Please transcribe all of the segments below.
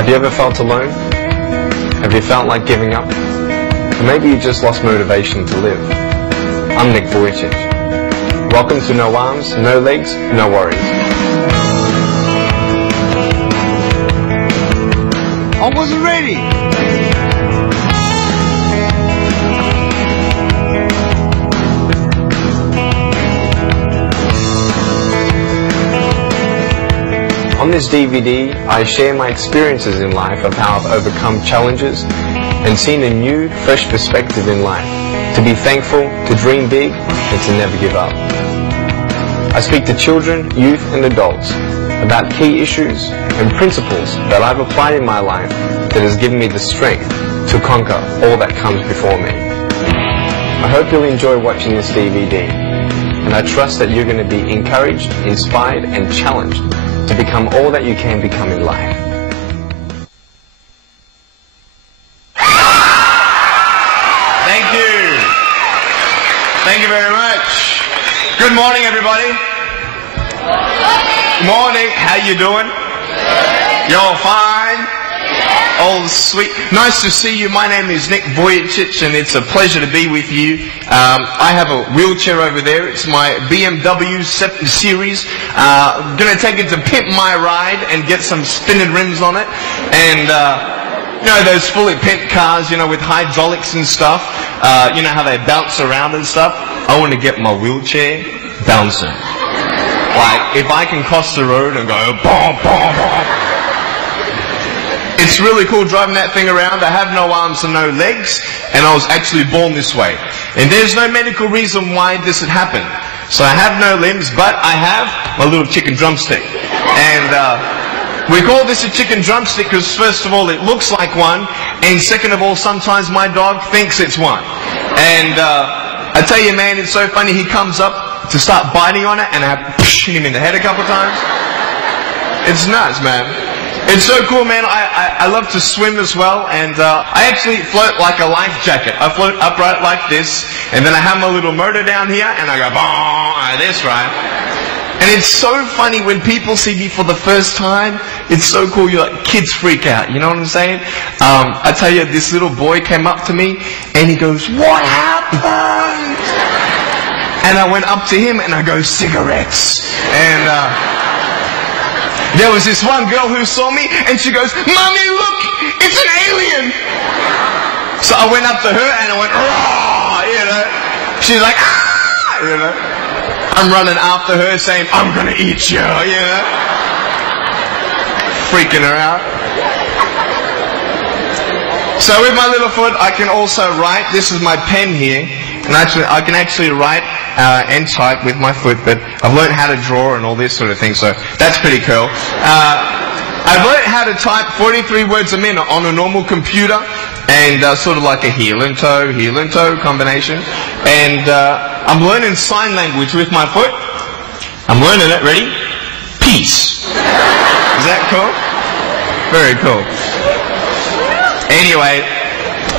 Have you ever felt alone? Have you felt like giving up? Or maybe you just lost motivation to live. I'm Nick Vujicic. Welcome to No Arms, No Legs, No Worries. I wasn't ready. On this DVD, I share my experiences in life of how I've overcome challenges and seen a new, fresh perspective in life. To be thankful, to dream big, and to never give up. I speak to children, youth, and adults about key issues and principles that I've applied in my life that has given me the strength to conquer all that comes before me. I hope you'll enjoy watching this DVD, and I trust that you're going to be encouraged, inspired, and challenged to become all that you can become in life. Thank you. Thank you very much. Good morning, everybody. Good morning. How you doing? You're fine? Oh, sweet. Nice to see you. My name is Nick Vujicic, and it's a pleasure to be with you. I have a wheelchair over there. It's my BMW 7 Series. I'm going to take it to pimp my ride and get some spinning rims on it. And, you know, those fully pimped cars, you know, with hydraulics and stuff. You know how they bounce around and stuff. I want to get my wheelchair bouncing. Like, if I can cross the road and go, boom, boom, boom. It's really cool driving that thing around. I have no arms and no legs, and I was actually born this way. And there's no medical reason why this had happened. So I have no limbs, but I have my little chicken drumstick. And we call this a chicken drumstick because first of all, it looks like one, and second of all, sometimes my dog thinks it's one. And I tell you, man, it's so funny. He comes up to start biting on it, and I hit him in the head a couple times. It's nuts, man. It's so cool, man. I love to swim as well, and I actually float like a life jacket. I float upright like this, and then I have my little motor down here, and I go, boom, like this, right? And it's so funny when people see me for the first time. It's so cool. You're like, kids freak out. You know what I'm saying? I tell you, this little boy came up to me, and he goes, "What happened?" And I went up to him, and I go, "Cigarettes." And there was this one girl who saw me, and she goes, "Mommy, look, it's an alien." So I went up to her, and I went, "Raw," you know. She's like, "Ah," you know. I'm running after her, saying, "I'm gonna eat you," you know. Freaking her out. So with my little foot, I can also write. This is my pen here, and I can actually write and type with my foot, but I've learned how to draw and all this sort of thing, so that's pretty cool. I've learned how to type 43 words a minute on a normal computer, and sort of like a heel and toe combination. And I'm learning sign language with my foot. I'm learning it. Ready? Peace. Is that cool? Very cool. Anyway,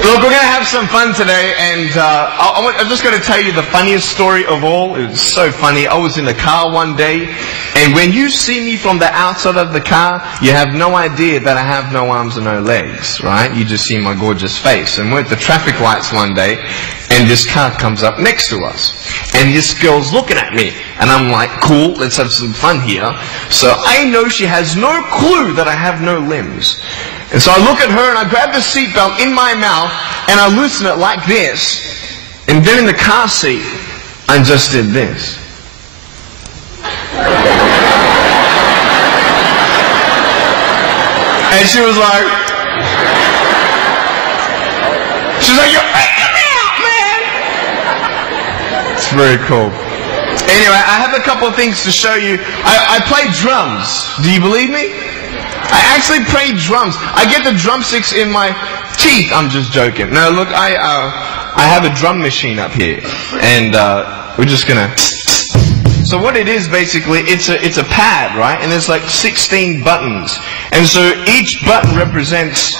look, we're going to have some fun today, and I'm just going to tell you the funniest story of all. It was so funny. I was in the car one day, and when you see me from the outside of the car, you have no idea that I have no arms and no legs, right? You just see my gorgeous face. And we're at the traffic lights one day, and this car comes up next to us. And this girl's looking at me, and I'm like, cool, let's have some fun here. So I know she has no clue that I have no limbs. And so I look at her, and I grab the seatbelt in my mouth, and I loosen it like this. And then in the car seat, I just did this. And she was like, "You're freaking me out, man." It's very cool. Anyway, I have a couple of things to show you. I play drums. Do you believe me? I actually play drums. I get the drumsticks in my teeth. I'm just joking. No, look, I have a drum machine up here, and we're just gonna. So what it is basically, it's a pad, right? And there's like 16 buttons, and so each button represents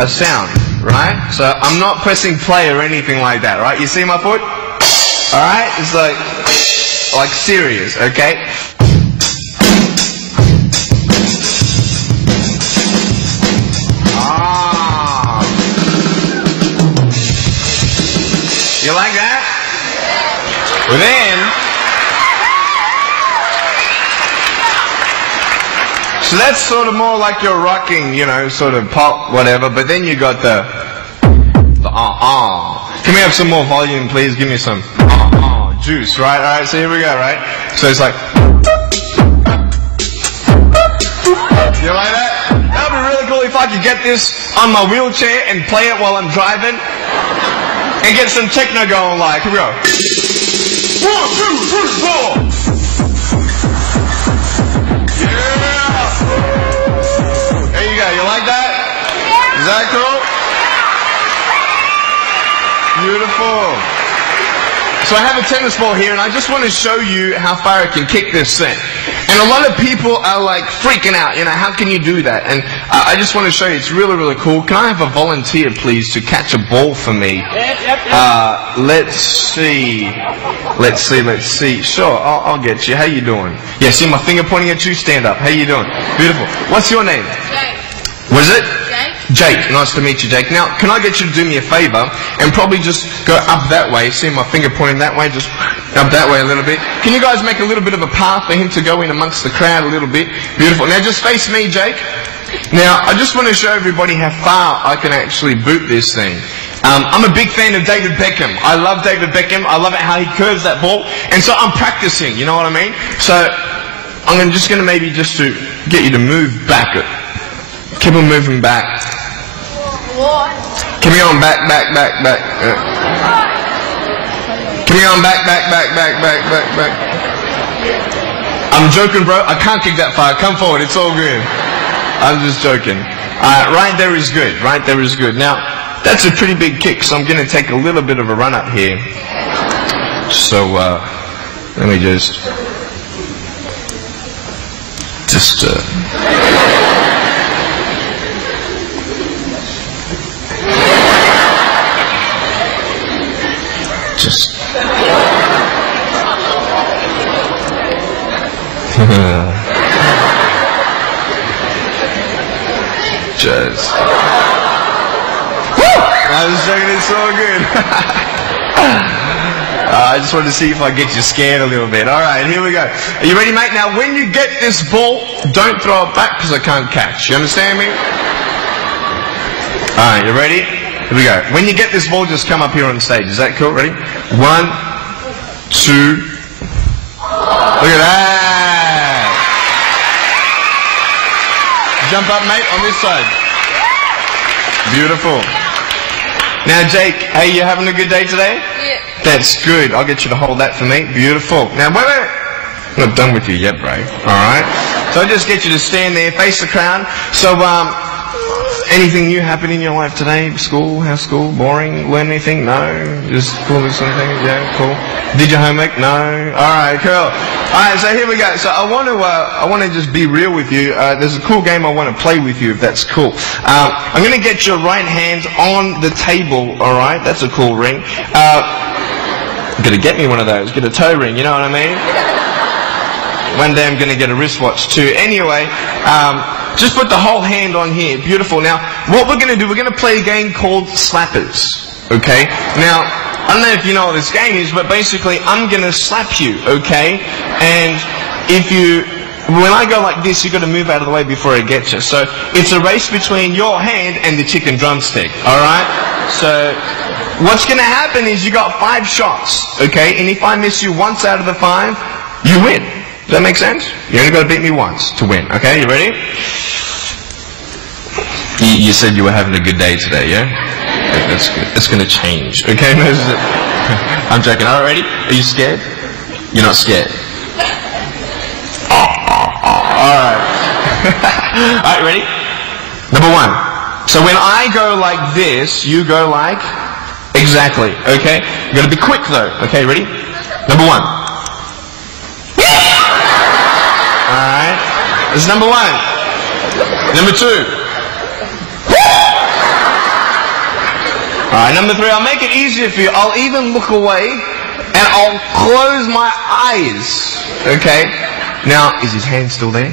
a sound, right? So I'm not pressing play or anything like that, right? You see my foot? All right, it's like serious, okay? But then, so that's sort of more like you're rocking, you know, sort of pop, whatever. But then you got the Can we have some more volume, please? Give me some juice, right? All right, so here we go, right? So it's like, you like that? That would be really cool if I could get this on my wheelchair and play it while I'm driving and get some techno going like, here we go. 1, 2, 3, 4. Yeah! There you go, you like that? Is that cool? Beautiful. So I have a tennis ball here and I just want to show you how far I can kick this thing. And a lot of people are like freaking out, you know, how can you do that? And I just want to show you, it's really, really cool. Can I have a volunteer, please, to catch a ball for me? Let's see. Sure, I'll get you. How you doing? Yeah, see my finger pointing at you? Stand up. How you doing? Beautiful. What's your name? Jake. Was it? Jake. Jake, nice to meet you, Jake. Now, can I get you to do me a favor and probably just go up that way? See my finger pointing that way? Just up that way a little bit. Can you guys make a little bit of a path for him to go in amongst the crowd a little bit? Beautiful. Now, just face me, Jake. Now, I just want to show everybody how far I can actually boot this thing. I'm a big fan of David Beckham. I love David Beckham. I love it how he curves that ball. And so I'm practicing, you know what I mean? So I'm just going to maybe just to get you to move back. Keep on moving back. Come on, back. Come on, back. I'm joking, bro. I can't kick that far. Come forward. It's all good. I'm just joking. Right there is good. Right there is good. Now, that's a pretty big kick, so I'm going to take a little bit of a run up here. So, let me just I was joking, it's so good. I just wanted to see if I get you scared a little bit. Alright, here we go. Are you ready, mate? Now, when you get this ball, don't throw it back because I can't catch. You understand me? Alright, you ready? Here we go. When you get this ball, just come up here on stage. Is that cool? Ready? 1, 2. Look at that. Jump up, mate, on this side. Beautiful. Now, Jake, hey, you having a good day today? Yeah. That's good. I'll get you to hold that for me. Beautiful. Now, wait. I'm not done with you yet, bro. Alright? So I'll just get you to stand there, face the crowd. So, anything new happen in your life today? School? How's school? Boring? Learn anything? No? Just cool with something? Yeah, cool. Did your homework? No? Alright, cool. Alright, so here we go. So I want to just be real with you. There's a cool game I want to play with you, if that's cool. I'm going to get your right hand on the table, alright? That's a cool ring. You're going to get me one of those. Get a toe ring, you know what I mean? One day I'm going to get a wristwatch too. Anyway, just put the whole hand on here. Beautiful. Now, what we're going to do, we're going to play a game called Slappers. Okay? Now, I don't know if you know what this game is, but basically, I'm going to slap you, okay? And when I go like this, you've got to move out of the way before I get you. So, it's a race between your hand and the chicken drumstick, alright? So, what's going to happen is you got 5 shots, okay? And if I miss you once out of the 5, you win. Does that make sense? You only got to beat me once to win, okay? You ready? You said you were having a good day today, yeah? That's good. It's going to change, okay? I'm joking. All right, ready? Are you scared? You're not scared. All right. All right, ready? Number 1. So when I go like this, you go like exactly, okay? You got to be quick though, okay? Ready? Number 1. Alright, this is number 1. Number 2. Alright, number 3, I'll make it easier for you. I'll even look away and I'll close my eyes. Okay? Now, is his hand still there?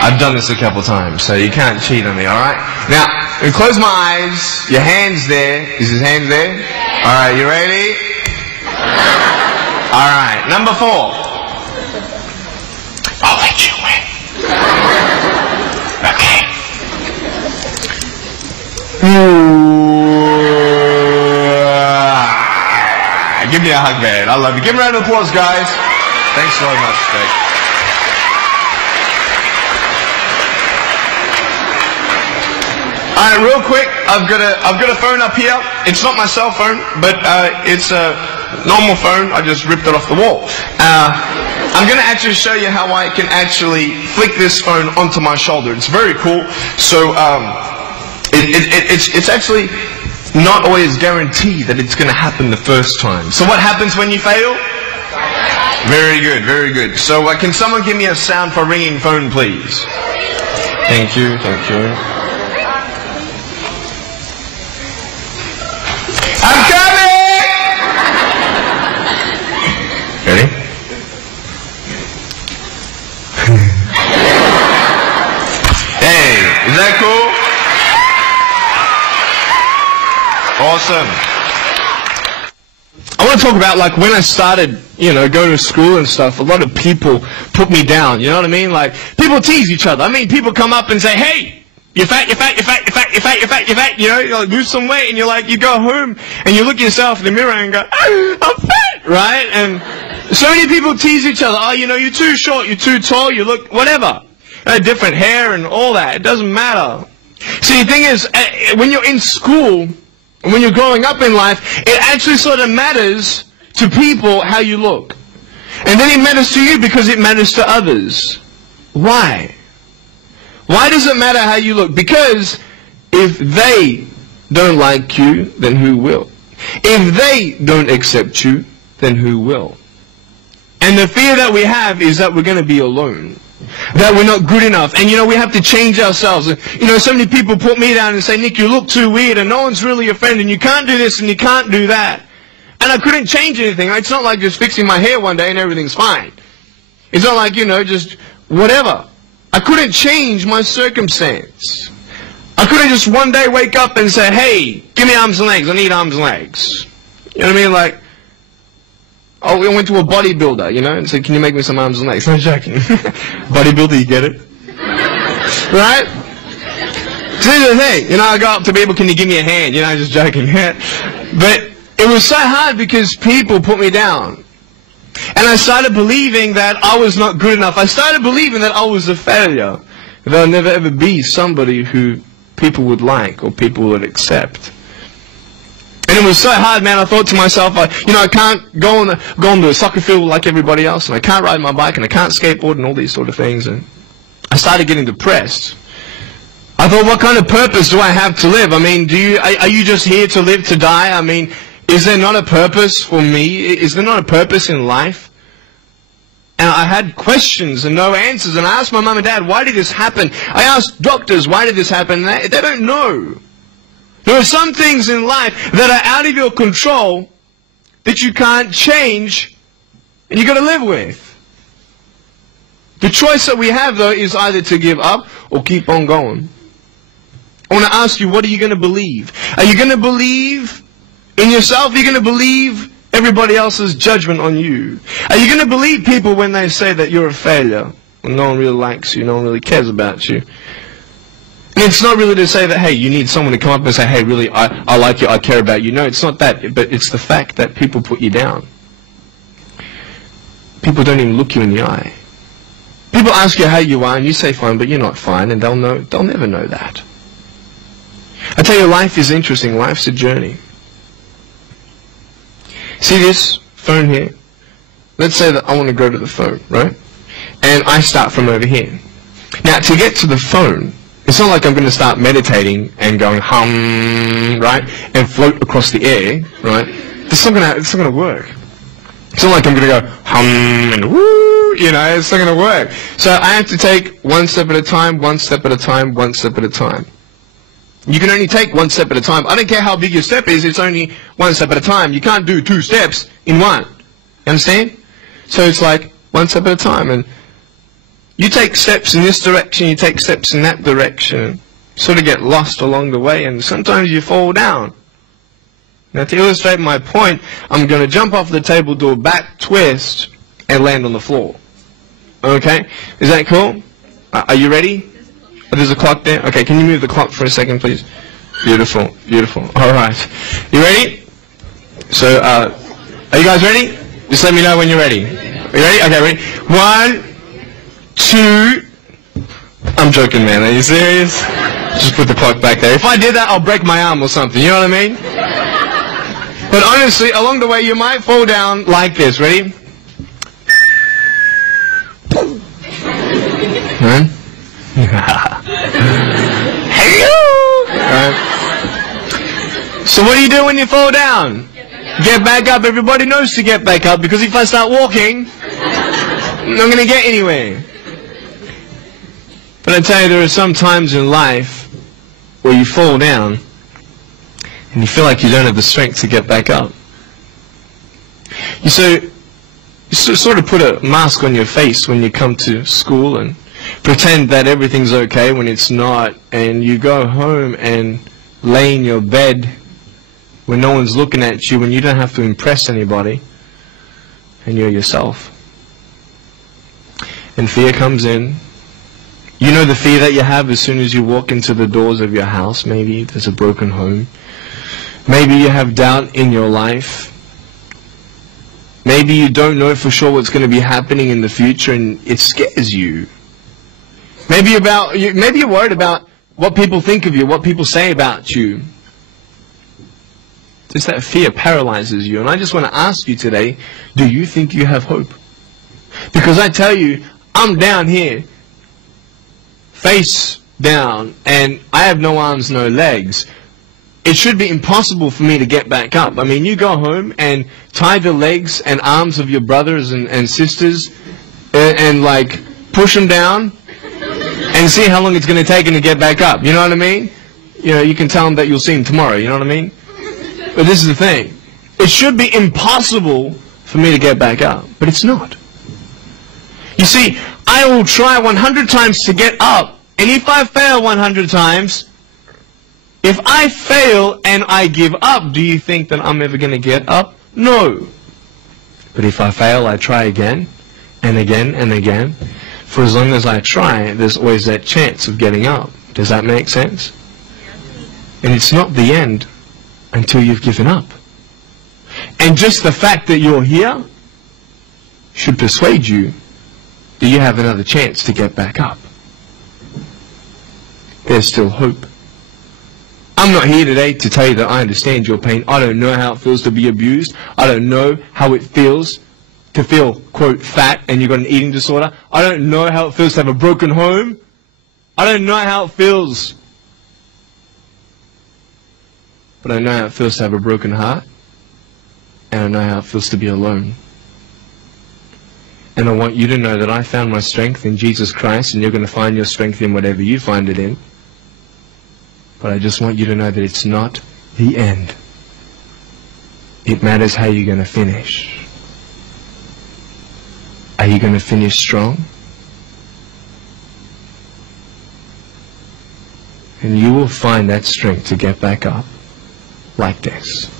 I've done this a couple times, so you can't cheat on me, alright? Now, you close my eyes, your hand's there. Is his hand there? Alright, you ready? All right, number 4. I'll let you win. Okay. Give me a hug, man. I love you. Give me a round of applause, guys. Thanks so much, Jake. All right, real quick, I've got a phone up here. It's not my cell phone, but it's a normal phone. I just ripped it off the wall. I'm going to actually show you how I can actually flick this phone onto my shoulder. It's very cool. So it's actually not always guaranteed that it's going to happen the first time. So what happens when you fail? Very good, very good. So can someone give me a sound for ringing phone, please? Thank you, thank you. I'm coming! Ready? Hey, is that cool? Awesome. I want to talk about, like, when I started, going to school and stuff, a lot of people put me down, you know what I mean? Like, people tease each other. I mean, people come up and say, hey, you're fat, you're fat, you're fat, you're fat, you're fat, you're fat, you're fat, you like, lose some weight, and you go home, and you look at yourself in the mirror and go, oh, I'm fat, right? And so many people tease each other. Oh, you're too short, you're too tall, you look, whatever. Different hair and all that. It doesn't matter. See, the thing is, when you're in school, when you're growing up in life, it actually sort of matters to people how you look. And then it matters to you because it matters to others. Why? Why does it matter how you look? Because if they don't like you, then who will? If they don't accept you, then who will? And the fear that we have is that we're going to be alone. That we're not good enough. And we have to change ourselves. And, so many people put me down and say, Nick, you look too weird and no one's really your friend and you can't do this and you can't do that. And I couldn't change anything. It's not like just fixing my hair one day and everything's fine. It's not like, just whatever. I couldn't change my circumstance. I couldn't just one day wake up and say, hey, give me arms and legs. I need arms and legs. You know what I mean? Like, oh, we went to a bodybuilder, and said, can you make me some arms and legs? I'm joking. Bodybuilder, you get it? Right? So here's the thing, I go up to people, can you give me a hand? I'm just joking. But it was so hard because people put me down. And I started believing that I was not good enough. I started believing that I was a failure. That I'll never ever be somebody who people would like or people would accept. And it was so hard, man. I thought to myself, I can't go on to a soccer field like everybody else, and I can't ride my bike, and I can't skateboard, and all these sort of things. And I started getting depressed. I thought, what kind of purpose do I have to live? I mean, are you just here to live to die? I mean, is there not a purpose for me? Is there not a purpose in life? And I had questions and no answers. And I asked my mum and dad, why did this happen? I asked doctors, why did this happen? And they don't know. There are some things in life that are out of your control that you can't change and you've got to live with. The choice that we have, though, is either to give up or keep on going. I want to ask you, what are you going to believe? Are you going to believe in yourself? Are you going to believe everybody else's judgment on you? Are you going to believe people when they say that you're a failure, when no one really likes you, no one really cares about you? And it's not really to say that, hey, you need someone to come up and say, hey, really, I like you, I care about you. No, it's not that, but it's the fact that people put you down. People don't even look you in the eye. People ask you how you are, and you say fine, but you're not fine, and they'll never know that. I tell you, life is interesting. Life's a journey. See this phone here? Let's say that I want to go to the phone, right? And I start from over here. Now, to get to the phone, it's not like I'm going to start meditating and going hum, right, and float across the air, right? It's not going to work. It's not like I'm going to go hum and woo, it's not going to work. So I have to take one step at a time, one step at a time, one step at a time. You can only take one step at a time. I don't care how big your step is, it's only one step at a time. You can't do 2 steps in one. You understand? So it's like one step at a time. And you take steps in this direction, you take steps in that direction. Sort of get lost along the way, and sometimes you fall down. Now to illustrate my point, I'm going to jump off the table, do a back twist, and land on the floor. Okay? Is that cool? Are you ready? Oh, there's a clock there? Okay, can you move the clock for a second, please? Beautiful, beautiful. Alright. You ready? So, are you guys ready? Just let me know when you're ready. Are you ready? Okay, ready? 1, 2... I'm joking, man. Are you serious? Just put the clock back there. If I did that, I'll break my arm or something. You know what I mean? But honestly, along the way, you might fall down like this. Ready? Right? Hello! Right. So what do you do when you fall down? Get back up. Everybody knows to get back up, because if I start walking, I'm not going to get anywhere. But I tell you, there are some times in life where you fall down and you feel like you don't have the strength to get back up. You sort of put a mask on your face when you come to school and pretend that everything's okay when it's not, and you go home and lay in your bed when no one's looking at you, when you don't have to impress anybody, and you're yourself. And fear comes in. You know the fear that you have as soon as you walk into the doors of your house. Maybe there's a broken home. Maybe you have doubt in your life. Maybe you don't know for sure what's going to be happening in the future, and it scares you. Maybe you're worried about what people think of you, what people say about you. Just that fear paralyzes you. And I just want to ask you today, do you think you have hope? Because I tell you, I'm down here, face down, and I have no arms, no legs. It should be impossible for me to get back up. I mean, you go home and tie the legs and arms of your brothers and sisters and like push them down and see how long it's going to take them to get back up. You know what I mean? You know, you can tell them that you'll see them tomorrow. You know what I mean? But this is the thing. It should be impossible for me to get back up, but it's not. You see, I will try 100 times to get up, and if I fail 100 times, if I fail and I give up, do you think that I'm ever going to get up? No. But if I fail, I try again, and again, and again. For as long as I try, there's always that chance of getting up. Does that make sense? And it's not the end until you've given up. And just the fact that you're here should persuade you that you have another chance to get back up. There's still hope. I'm not here today to tell you that I understand your pain. I don't know how it feels to be abused. I don't know how it feels to feel, quote, fat and you've got an eating disorder. I don't know how it feels to have a broken home. I don't know how it feels. But I know how it feels to have a broken heart. And I know how it feels to be alone. And I want you to know that I found my strength in Jesus Christ, and you're going to find your strength in whatever you find it in. But I just want you to know that it's not the end. It matters how you're going to finish. Are you going to finish strong? And you will find that strength to get back up like this.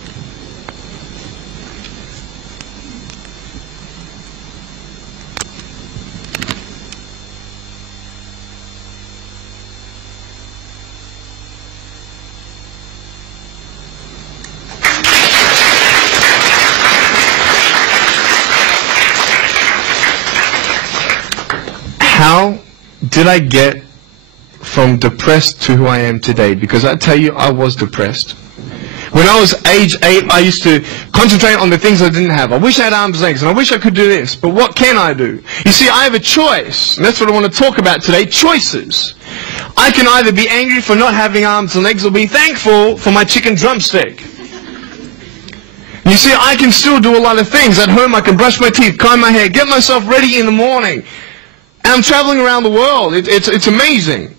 How did I get from depressed to who I am today? Because I tell you, I was depressed. When I was age 8, I used to concentrate on the things I didn't have. I wish I had arms and legs, and I wish I could do this, but what can I do? You see, I have a choice, and that's what I want to talk about today, choices. I can either be angry for not having arms and legs, or be thankful for my chicken drumstick. You see, I can still do a lot of things. At home, I can brush my teeth, comb my hair, get myself ready in the morning. And I'm traveling around the world. It's amazing.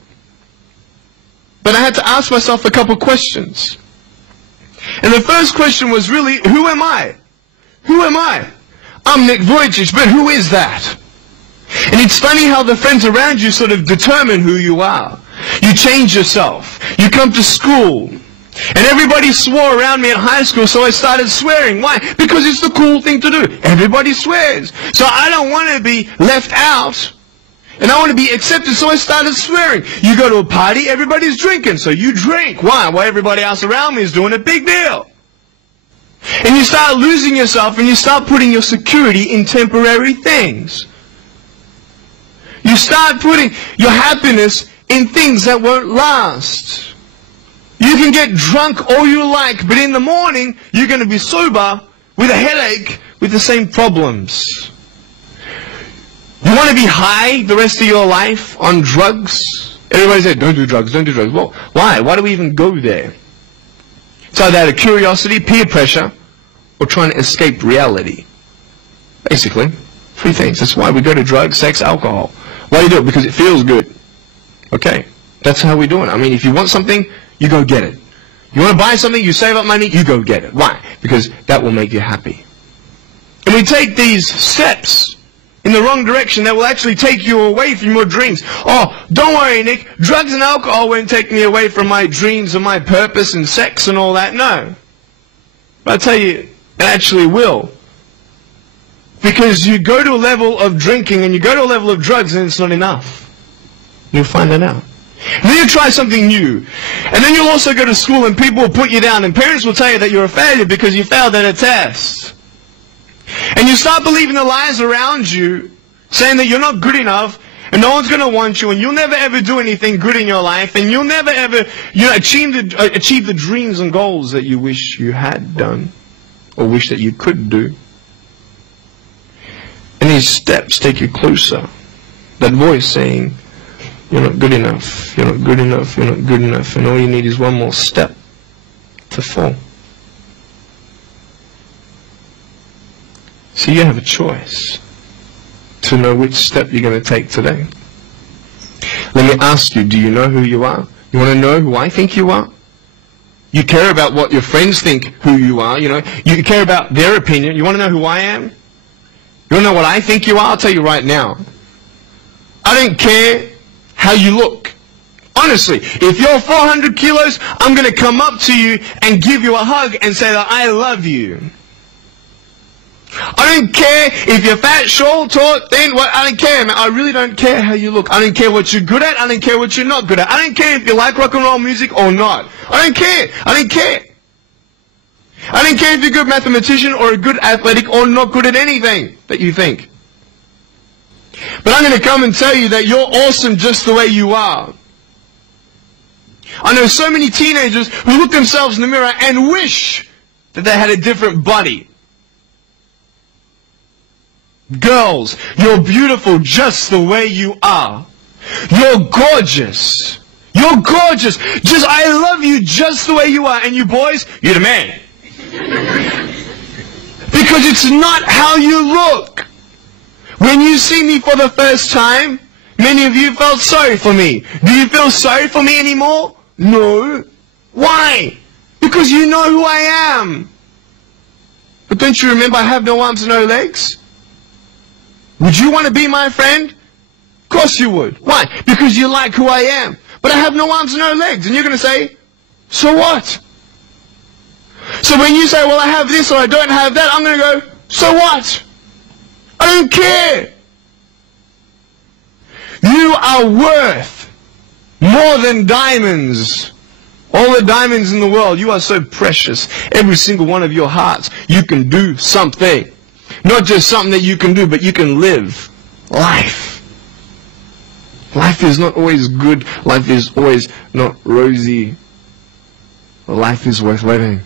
But I had to ask myself a couple questions. And the first question was really, who am I? Who am I? I'm Nick Vujicic, but who is that? And it's funny how the friends around you sort of determine who you are. You change yourself. You come to school. And everybody swore around me at high school, so I started swearing. Why? Because it's the cool thing to do. Everybody swears. So I don't want to be left out. And I want to be accepted, so I started swearing. You go to a party, everybody's drinking, so you drink. Why? Well, everybody else around me is doing a big deal. And you start losing yourself, and you start putting your security in temporary things. You start putting your happiness in things that won't last. You can get drunk all you like, but in the morning, you're going to be sober with a headache with the same problems. You want to be high the rest of your life on drugs? Everybody said, don't do drugs, don't do drugs. Well, why? Why do we even go there? It's either out of curiosity, peer pressure, or trying to escape reality. Basically, three things. That's why we go to drugs, sex, alcohol. Why do you do it? Because it feels good. Okay, that's how we do it. I mean, if you want something, you go get it. You want to buy something, you save up money, you go get it. Why? Because that will make you happy. And we take these steps in the wrong direction that will actually take you away from your dreams. Oh, don't worry, Nick. Drugs and alcohol won't take me away from my dreams and my purpose and sex and all that. No. But I tell you, it actually will. Because you go to a level of drinking and you go to a level of drugs and it's not enough. You'll find that out. And then you try something new. And then you'll also go to school and people will put you down. And parents will tell you that you're a failure because you failed at a test. And you start believing the lies around you, saying that you're not good enough, and no one's going to want you, and you'll never ever do anything good in your life, and you'll never ever achieve the dreams and goals that you wish you had done, or wish that you could do. And these steps take you closer. That voice saying, you're not good enough, you're not good enough, you're not good enough, and all you need is one more step to fall. So you have a choice to know which step you're going to take today. Let me ask you, do you know who you are? You want to know who I think you are? You care about what your friends think who you are, you know. You care about their opinion. You want to know who I am? You want to know what I think you are? I'll tell you right now. I don't care how you look. Honestly, if you're 400 kilos, I'm going to come up to you and give you a hug and say that I love you. I don't care if you're fat, short, tall, thin, what, I don't care, man. I really don't care how you look. I don't care what you're good at. I don't care what you're not good at. I don't care if you like rock and roll music or not. I don't care. I don't care. I don't care if you're a good mathematician or a good athletic or not good at anything that you think. But I'm going to come and tell you that you're awesome just the way you are. I know so many teenagers who look themselves in the mirror and wish that they had a different body. Girls, you're beautiful just the way you are. You're gorgeous. You're gorgeous. I love you just the way you are. And you boys, you're the man. Because it's not how you look. When you see me for the first time, many of you felt sorry for me. Do you feel sorry for me anymore? No. Why? Because you know who I am. But don't you remember I have no arms and no legs? Would you want to be my friend? Of course you would. Why? Because you like who I am. But I have no arms and no legs. And you're going to say, so what? So when you say, well, I have this or I don't have that, I'm going to go, so what? I don't care. You are worth more than diamonds. All the diamonds in the world, you are so precious. Every single one of your hearts, you can do something. Not just something that you can do, but you can live life. Life is not always good. Life is always not rosy. Life is worth living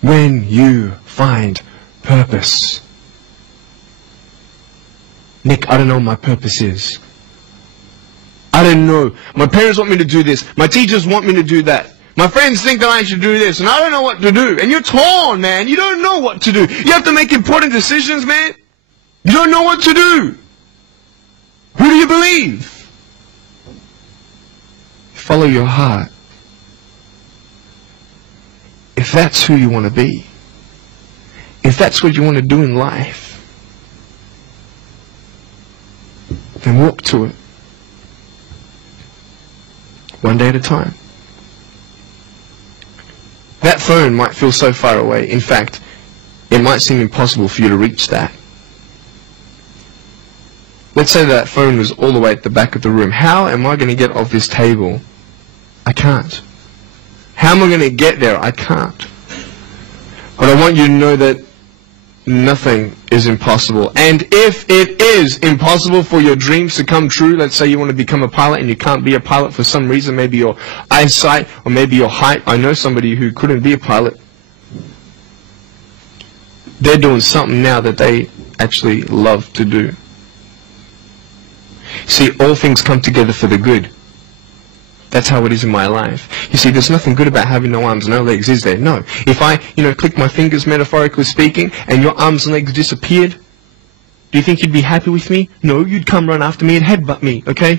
when you find purpose. Nick, I don't know what my purpose is. I don't know. My parents want me to do this. My teachers want me to do that. My friends think that I should do this, and I don't know what to do. And you're torn, man. You don't know what to do. You have to make important decisions, man. You don't know what to do. Who do you believe? Follow your heart. If that's who you want to be, if that's what you want to do in life, then walk to it. One day at a time. That phone might feel so far away. In fact, it might seem impossible for you to reach that. Let's say that phone was all the way at the back of the room. How am I going to get off this table? I can't. How am I going to get there? I can't. But I want you to know that nothing is impossible. And if it is impossible for your dreams to come true, let's say you want to become a pilot and you can't be a pilot for some reason, maybe your eyesight or maybe your height. I know somebody who couldn't be a pilot. They're doing something now that they actually love to do. See, all things come together for the good. That's how it is in my life. You see, there's nothing good about having no arms, no legs, is there? No. If I, click my fingers, metaphorically speaking, and your arms and legs disappeared, do you think you'd be happy with me? No, you'd come run after me and headbutt me, okay?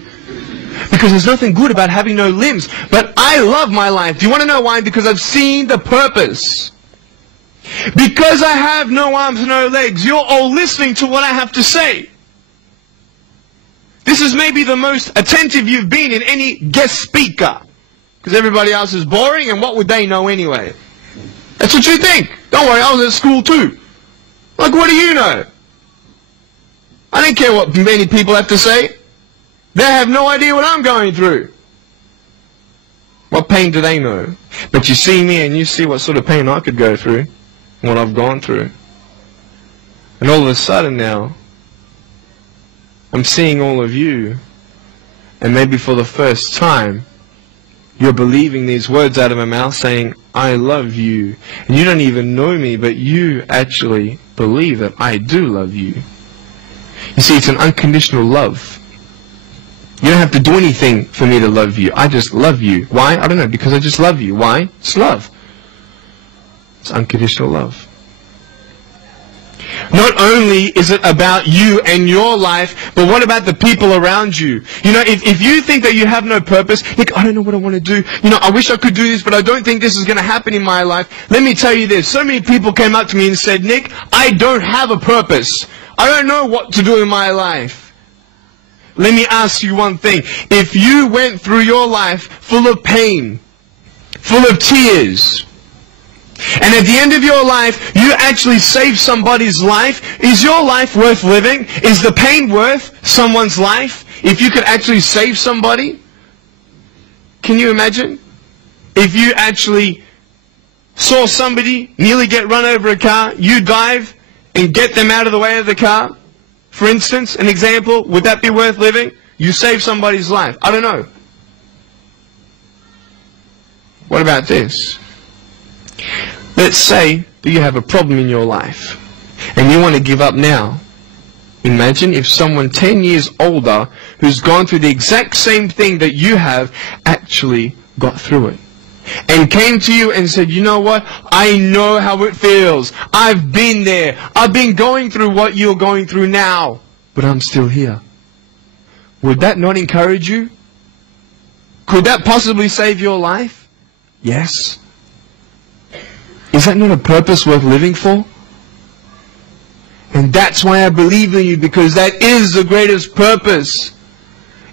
Because there's nothing good about having no limbs. But I love my life. Do you want to know why? Because I've seen the purpose. Because I have no arms and no legs, you're all listening to what I have to say. This is maybe the most attentive you've been in any guest speaker. Because everybody else is boring, and what would they know anyway? That's what you think. Don't worry, I was at school too. Like, what do you know? I don't care what many people have to say. They have no idea what I'm going through. What pain do they know? But you see me and you see what sort of pain I could go through, what I've gone through. And all of a sudden now, I'm seeing all of you, and maybe for the first time, you're believing these words out of my mouth saying, I love you. And you don't even know me, but you actually believe that I do love you. You see, it's an unconditional love. You don't have to do anything for me to love you. I just love you. Why? I don't know, because I just love you. Why? It's love. It's unconditional love. Not only is it about you and your life, but what about the people around you? If you think that you have no purpose, Nick, I don't know what I want to do. I wish I could do this, but I don't think this is going to happen in my life. Let me tell you this. So many people came up to me and said, Nick, I don't have a purpose. I don't know what to do in my life. Let me ask you one thing. If you went through your life full of pain, full of tears, and at the end of your life, you actually saved somebody's life, is your life worth living? Is the pain worth someone's life? If you could actually save somebody? Can you imagine? If you actually saw somebody nearly get run over a car, you dive and get them out of the way of the car? For instance, an example, would that be worth living? You save somebody's life. I don't know. What about this? Let's say that you have a problem in your life and you want to give up now. Imagine if someone 10 years older who's gone through the exact same thing that you have actually got through it and came to you and said, you know what? I know how it feels. I've been there. I've been going through what you're going through now, but I'm still here. Would that not encourage you? Could that possibly save your life? Yes. Is that not a purpose worth living for? And that's why I believe in you, because that is the greatest purpose.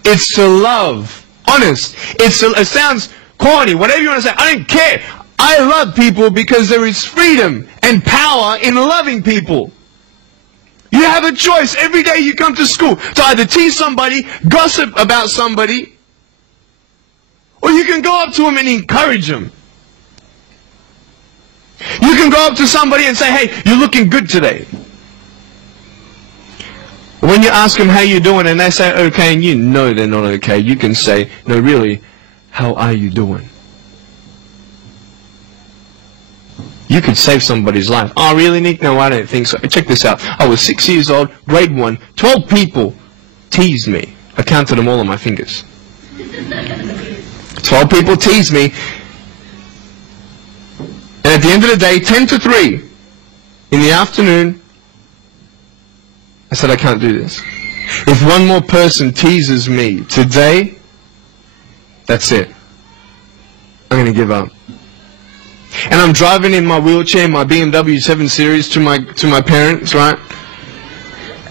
It's to love. Honest. It sounds corny, whatever you want to say. I don't care. I love people because there is freedom and power in loving people. You have a choice every day you come to school to either tease somebody, gossip about somebody, or you can go up to them and encourage them. You can go up to somebody and say, hey, you're looking good today. When you ask them how you're doing and they say okay and you know they're not okay, you can say, no really, how are you doing? You could save somebody's life. Oh really, Nick? No, I don't think so. Check this out. I was 6 years old, grade 1, 12 people teased me. I counted them all on my fingers. 12 people teased me. And at the end of the day, 10 to 3 in the afternoon, I said, I can't do this. If one more person teases me today, that's it. I'm going to give up. And I'm driving in my wheelchair, my BMW 7 Series to my parents, right?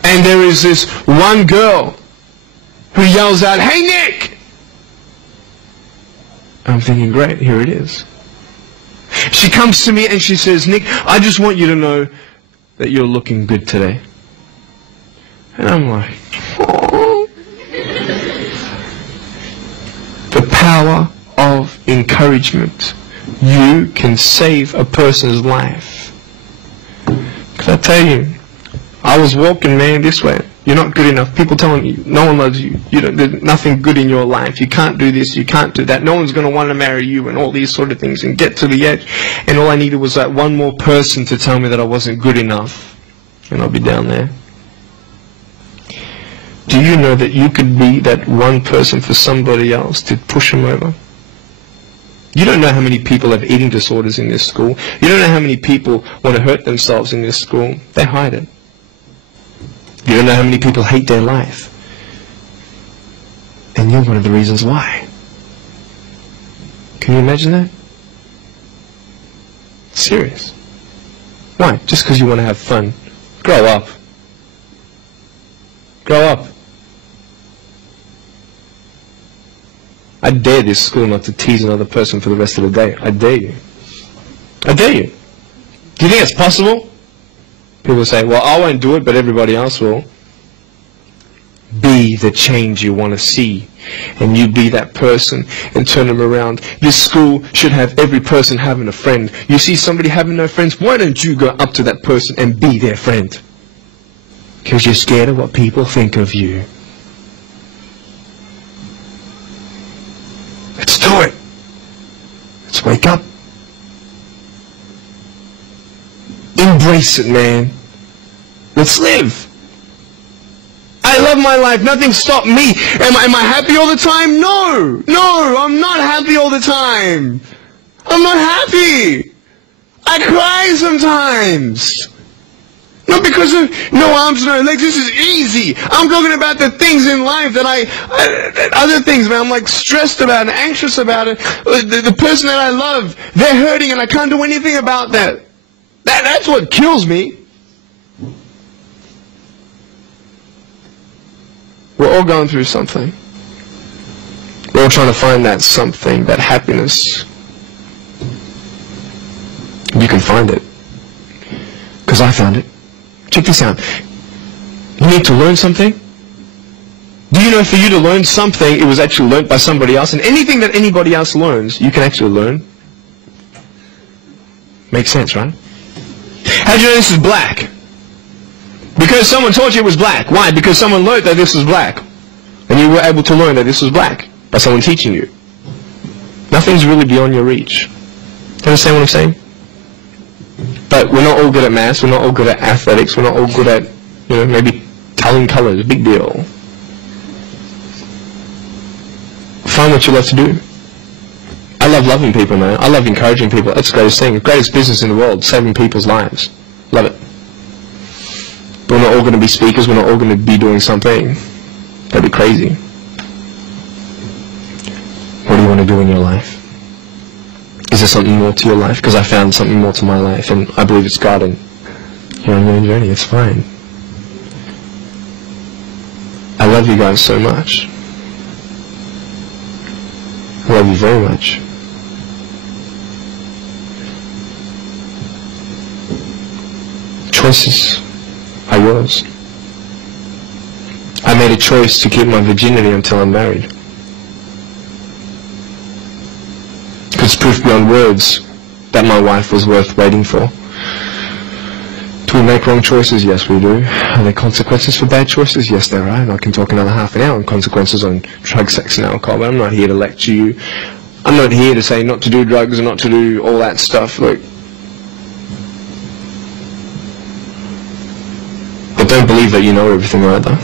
And there is this one girl who yells out, hey Nick! I'm thinking, great, here it is. She comes to me and she says, Nick, I just want you to know that you're looking good today. And I'm like, oh. The power of encouragement. You can save a person's life. Can I tell you, I was walking, man, this way. You're not good enough. People telling me, no one loves you. There's nothing good in your life. You can't do this, you can't do that. No one's going to want to marry you and all these sort of things, and get to the edge. And all I needed was that one more person to tell me that I wasn't good enough. And I'll be down there. Do you know that you could be that one person for somebody else to push them over? You don't know how many people have eating disorders in this school. You don't know how many people want to hurt themselves in this school. They hide it. You don't know how many people hate their life. And you're one of the reasons why. Can you imagine that? Serious. Why? Just because you want to have fun. Grow up. Grow up. I dare this school not to tease another person for the rest of the day. I dare you. I dare you. Do you think it's possible? People say, well, I won't do it, but everybody else will. Be the change you want to see. And you be that person and turn them around. This school should have every person having a friend. You see somebody having no friends, why don't you go up to that person and be their friend? Because you're scared of what people think of you. Let's do it. Let's wake up. Embrace it, man. Let's live. I love my life. Nothing stopped me. Am I happy all the time? No. No, I'm not happy all the time. I'm not happy. I cry sometimes. Not because of no arms, no legs. This is easy. I'm talking about the things in life that other things, man. I'm like stressed about and anxious about it. The person that I love, they're hurting and I can't do anything about that. That's what kills me. We're all going through something. We're all trying to find that something, that happiness. You can find it. Because I found it. Check this out. You need to learn something. Do you know for you to learn something, it was actually learned by somebody else? And anything that anybody else learns, you can actually learn. Makes sense, right? How do you know this is black? Because someone taught you it was black. Why? Because someone learned that this was black. And you were able to learn that this was black by someone teaching you. Nothing's really beyond your reach. Do you understand what I'm saying? But we're not all good at maths, we're not all good at athletics, we're not all good at, maybe telling colors, big deal. Find what you love to do. I love loving people, man. I love encouraging people. That's the greatest thing. The greatest business in the world, saving people's lives. Love it. But we're not all going to be speakers, we're not all going to be doing something. That'd be crazy. What do you want to do in your life? Is there something more to your life? Because I found something more to my life, and I believe it's God, and you're on your own journey. It's fine. I love you guys so much. I love you very much. Choices are yours. I made a choice to keep my virginity until I'm married. It's proof beyond words that my wife was worth waiting for. Do we make wrong choices? Yes, we do. Are there consequences for bad choices? Yes, there are. And I can talk another half an hour on consequences on drugs, sex, and alcohol, but I'm not here to lecture you. I'm not here to say not to do drugs and not to do all that stuff. Look. But don't believe that you know everything either.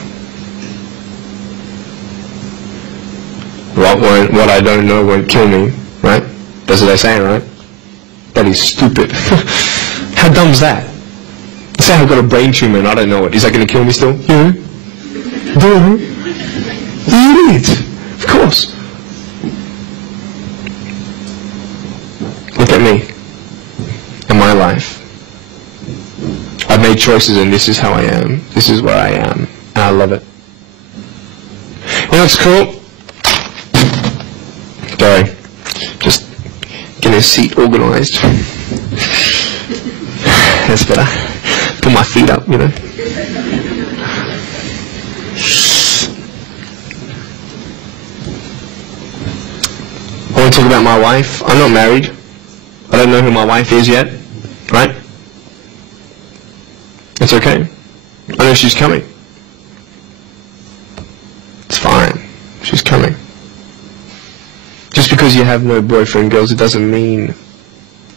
What I don't know won't kill me, right? That's what they're saying, right? That is stupid. How dumb's that? Say I've got a brain tumor and I don't know it. Is that going to kill me still? Yeah. Duh. You idiot. Of course. Look at me. In my life. I've made choices and this is how I am. This is where I am. And I love it. You know what's cool? Sorry. Just get a seat organized. That's better. Put my feet up, you know. I want to talk about my wife. I'm not married. I don't know who my wife is yet, right? It's okay. I know she's coming. It's fine. She's coming. Just because you have no boyfriend, girls, it doesn't mean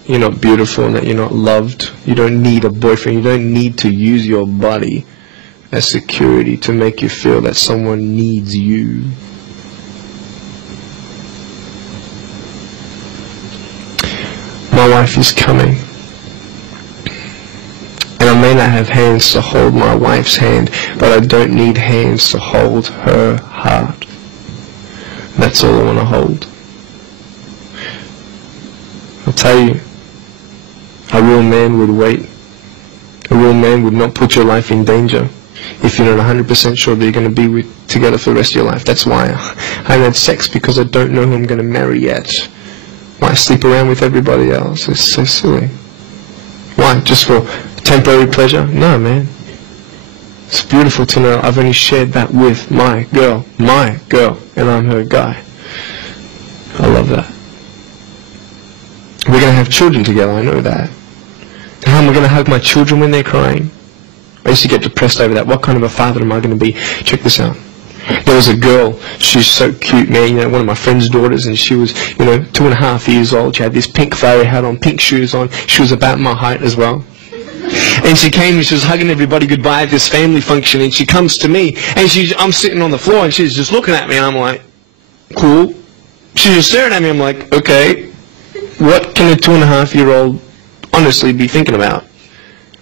you're not beautiful and that you're not loved. You don't need a boyfriend. You don't need to use your body as security to make you feel that someone needs you. My wife is coming. And I may not have hands to hold my wife's hand, but I don't need hands to hold her heart. That's all I want to hold. I'll tell you, a real man would wait. A real man would not put your life in danger if you're not 100% sure that you're going to be together for the rest of your life. That's why I haven't had sex, because I don't know who I'm going to marry yet. Why sleep around with everybody else? It's so silly. Why? Just for temporary pleasure? No, man. It's beautiful to know I've only shared that with my girl, and I'm her guy. I love that. We're going to have children together, I know that. And how am I going to hug my children when they're crying? I used to get depressed over that. What kind of a father am I going to be? Check this out. There was a girl, she's so cute, man, you know, one of my friend's daughters, and she was, 2.5 years old. She had this pink furry hat on, pink shoes on. She was about my height as well. And she came and she was hugging everybody goodbye at this family function, and she comes to me, and I'm sitting on the floor, and she's just looking at me, and I'm like, cool. She's just staring at me, I'm like, okay, what can a 2.5-year-old honestly be thinking about?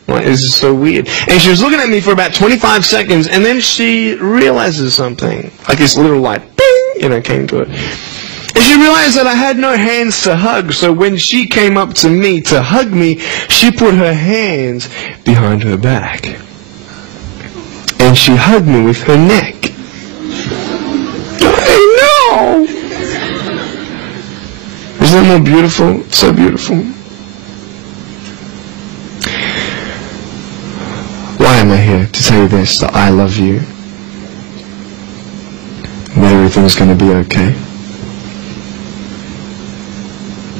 Like, this is so weird. And she was looking at me for about 25 seconds, and then she realizes something. Like this little light, bing, came to it. And she realized that I had no hands to hug, so when she came up to me to hug me, she put her hands behind her back. And she hugged me with her neck. I know! Isn't that more beautiful? It's so beautiful. Why am I here? To tell you this, that I love you. That everything's going to be okay.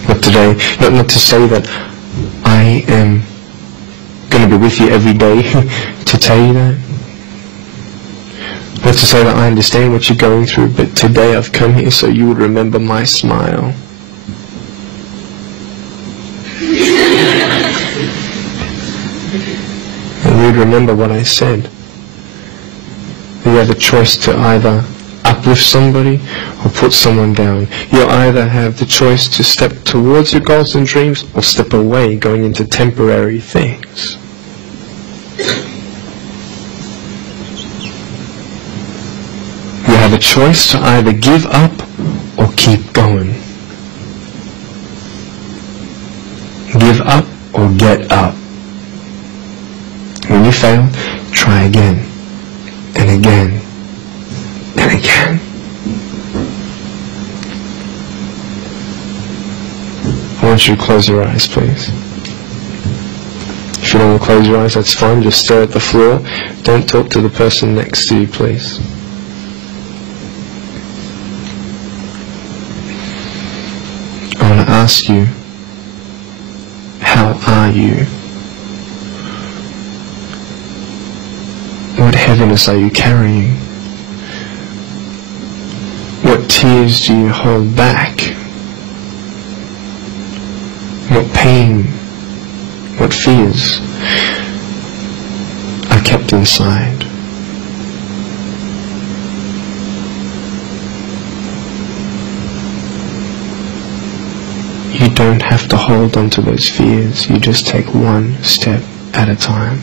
Not today, not to say that I am going to be with you every day to tell you that. Not to say that I understand what you're going through, but today I've come here so you would remember my smile. And you'd remember what I said. You have a choice to either uplift somebody or put someone down. You either have the choice to step towards your goals and dreams or step away, going into temporary things. You have a choice to either give up or keep going. Give up or get up. When you fail, try again, and again, and again. I want you to close your eyes, please. If you don't want to close your eyes, that's fine. Just stare at the floor. Don't talk to the person next to you, please. I want to ask you, how are you? What heaviness are you carrying? What tears do you hold back? What pain, what fears are kept inside? You don't have to hold on to those fears. You just take one step at a time.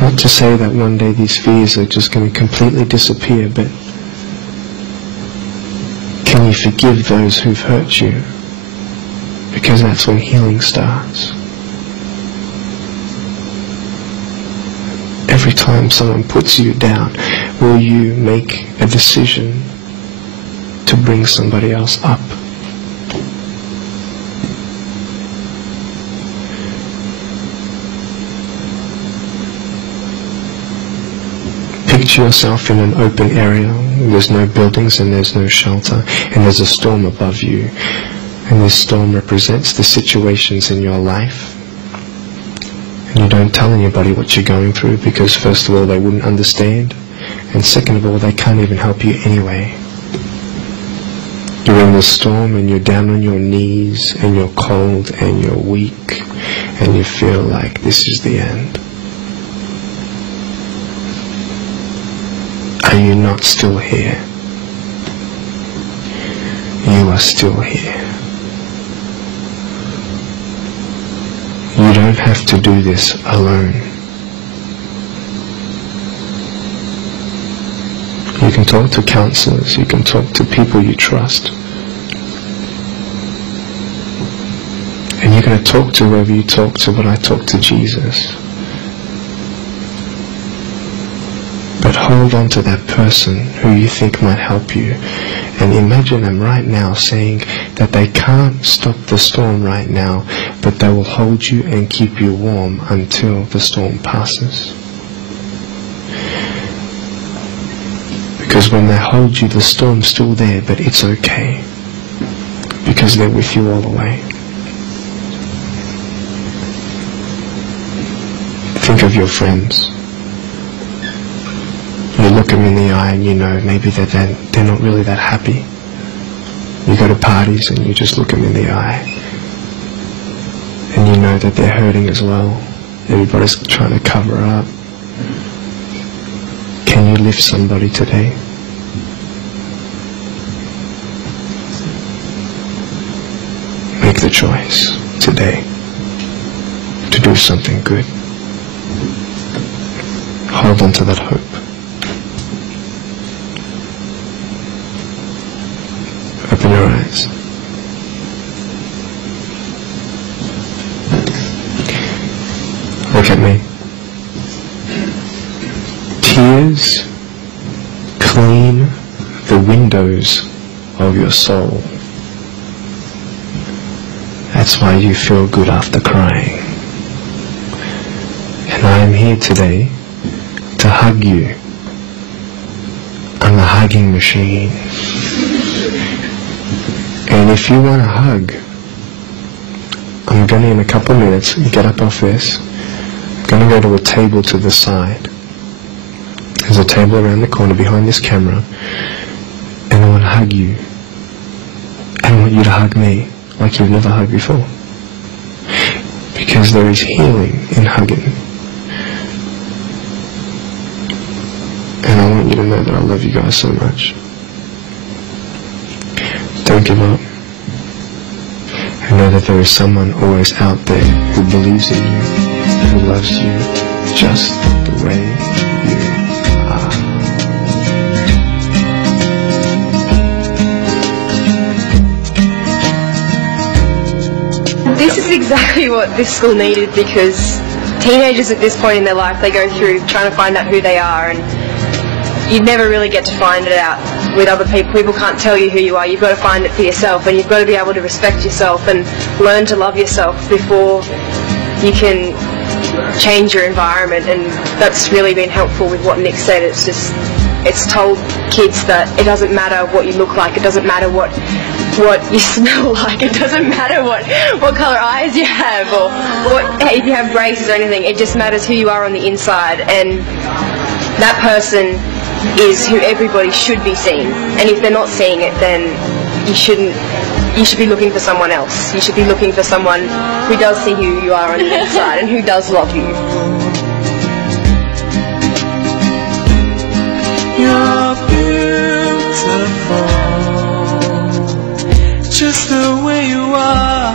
Not to say that one day these fears are just going to completely disappear, but can you forgive those who've hurt you? Because that's when healing starts. Every time someone puts you down, will you make a decision to bring somebody else up? Picture yourself in an open area. There's no buildings and there's no shelter, and there's a storm above you. And this storm represents the situations in your life. And you don't tell anybody what you're going through because first of all they wouldn't understand, and second of all they can't even help you anyway. You're in the storm and you're down on your knees and you're cold and you're weak and you feel like this is the end. Are you not still here? You are still here. You don't have to do this alone. You can talk to counselors, you can talk to people you trust. And you're going to talk to whoever you talk to, but I talk to Jesus. But hold on to that person who you think might help you. And imagine them right now saying that they can't stop the storm right now, but they will hold you and keep you warm until the storm passes. Because when they hold you, the storm's still there, but it's okay. Because they're with you all the way. Think of your friends. You look them in the eye and you know maybe they're not really that happy. You go to parties and you just look them in the eye. And you know that they're hurting as well. Everybody's trying to cover up. Can you lift somebody today? Make the choice today to do something good. Hold on to that hope. Open your eyes. Look at me. Tears clean the windows of your soul. That's why you feel good after crying. And I am here today to hug you. I'm a hugging machine. And if you want a hug, I'm going to, in a couple of minutes, get up off this. I'm going to go to a table to the side. There's a table around the corner behind this camera. And I want to hug you. And I want you to hug me like you've never hugged before. Because there is healing in hugging. And I want you to know that I love you guys so much. Don't give up. And know that there is someone always out there who believes in you, who loves you just the way you are. This is exactly what this school needed, because teenagers at this point in their life, they go through trying to find out who they are, and you never really get to find it out with other people. People can't tell you who you are. You've got to find it for yourself, and you've got to be able to respect yourself and learn to love yourself before you can change your environment. And that's really been helpful with what Nick said. It's told kids that it doesn't matter what you look like, it doesn't matter what you smell like, it doesn't matter what colour eyes you have, or if you have braces or anything. It just matters who you are on the inside, and that person is who everybody should be seeing. And if they're not seeing it, then you should be looking for someone else. You should be looking for someone who does see who you are on the inside and who does love you. You're beautiful, just the way you are.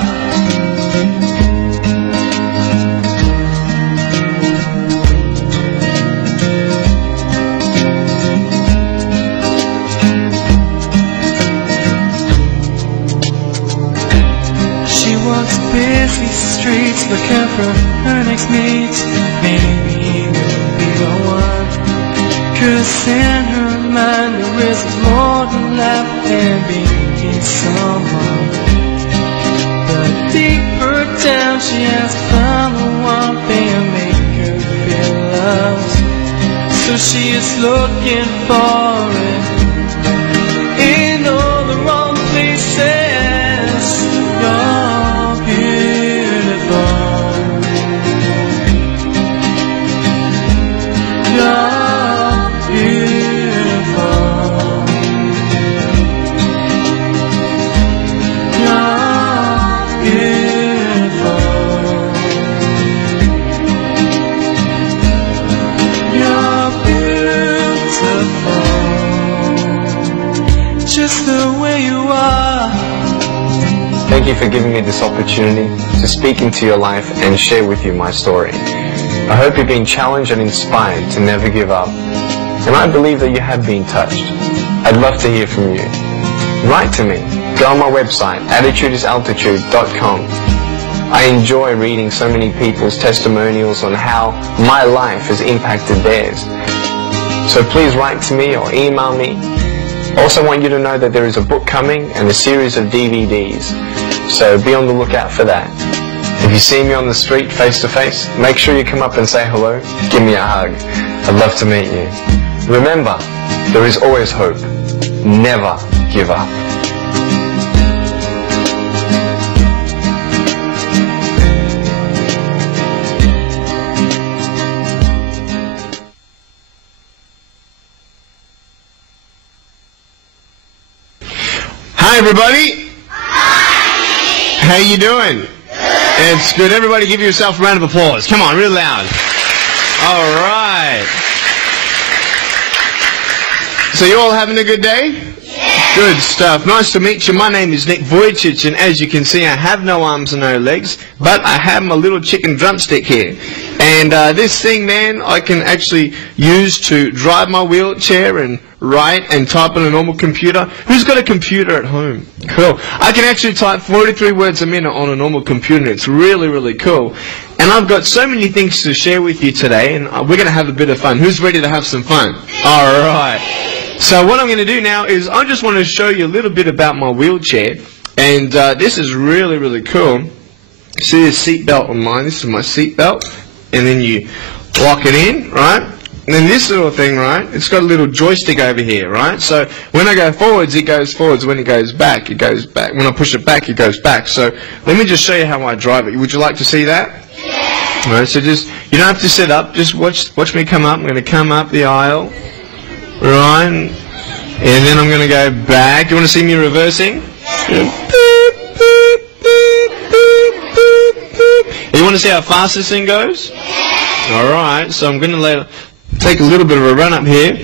Busy streets looking for her next mate. Maybe we'll be the one, 'cause in her mind there is more than life than being someone. But deeper down she has found the one thing to make her feel loved. So she is looking for it in all the wrong places. You're beautiful. You're beautiful. You're beautiful. You're beautiful. Just the way you are. Thank you for giving me this opportunity to speak into your life and share with you my story. I hope you've been challenged and inspired to never give up, and I believe that you have been touched. I'd love to hear from you. Write to me. Go on my website, attitudesaltitude.com. I enjoy reading so many people's testimonials on how my life has impacted theirs. So please write to me or email me. I also want you to know that there is a book coming and a series of DVDs. So be on the lookout for that. If you see me on the street face to face, make sure you come up and say hello. Give me a hug. I'd love to meet you. Remember, there is always hope. Never give up. Hi, everybody. How you doing? It's good. Everybody give yourself a round of applause. Come on, real loud. All right. So you all having a good day? Good stuff. Nice to meet you. My name is Nick Vujicic, and as you can see, I have no arms and no legs, but I have my little chicken drumstick here. And this thing, man, I can actually use to drive my wheelchair and write and type on a normal computer. Who's got a computer at home? Cool. I can actually type 43 words a minute on a normal computer. It's really, really cool. And I've got so many things to share with you today, and we're going to have a bit of fun. Who's ready to have some fun? All right. So what I'm going to do now is I just want to show you a little bit about my wheelchair. And this is really, really cool. See the seat belt on mine? This is my seat belt. And then you lock it in, right? And then this little thing, right, it's got a little joystick over here, right? So when I go forwards, it goes forwards. When it goes back, it goes back. When I push it back, it goes back. So let me just show you how I drive it. Would you like to see that? Yeah. All right, so just, you don't have to sit up. Just watch me come up. I'm going to come up the aisle, right? And then I'm going to go back. You want to see me reversing? You want to see how fast this thing goes? All right, so I'm going to take a little bit of a run up here.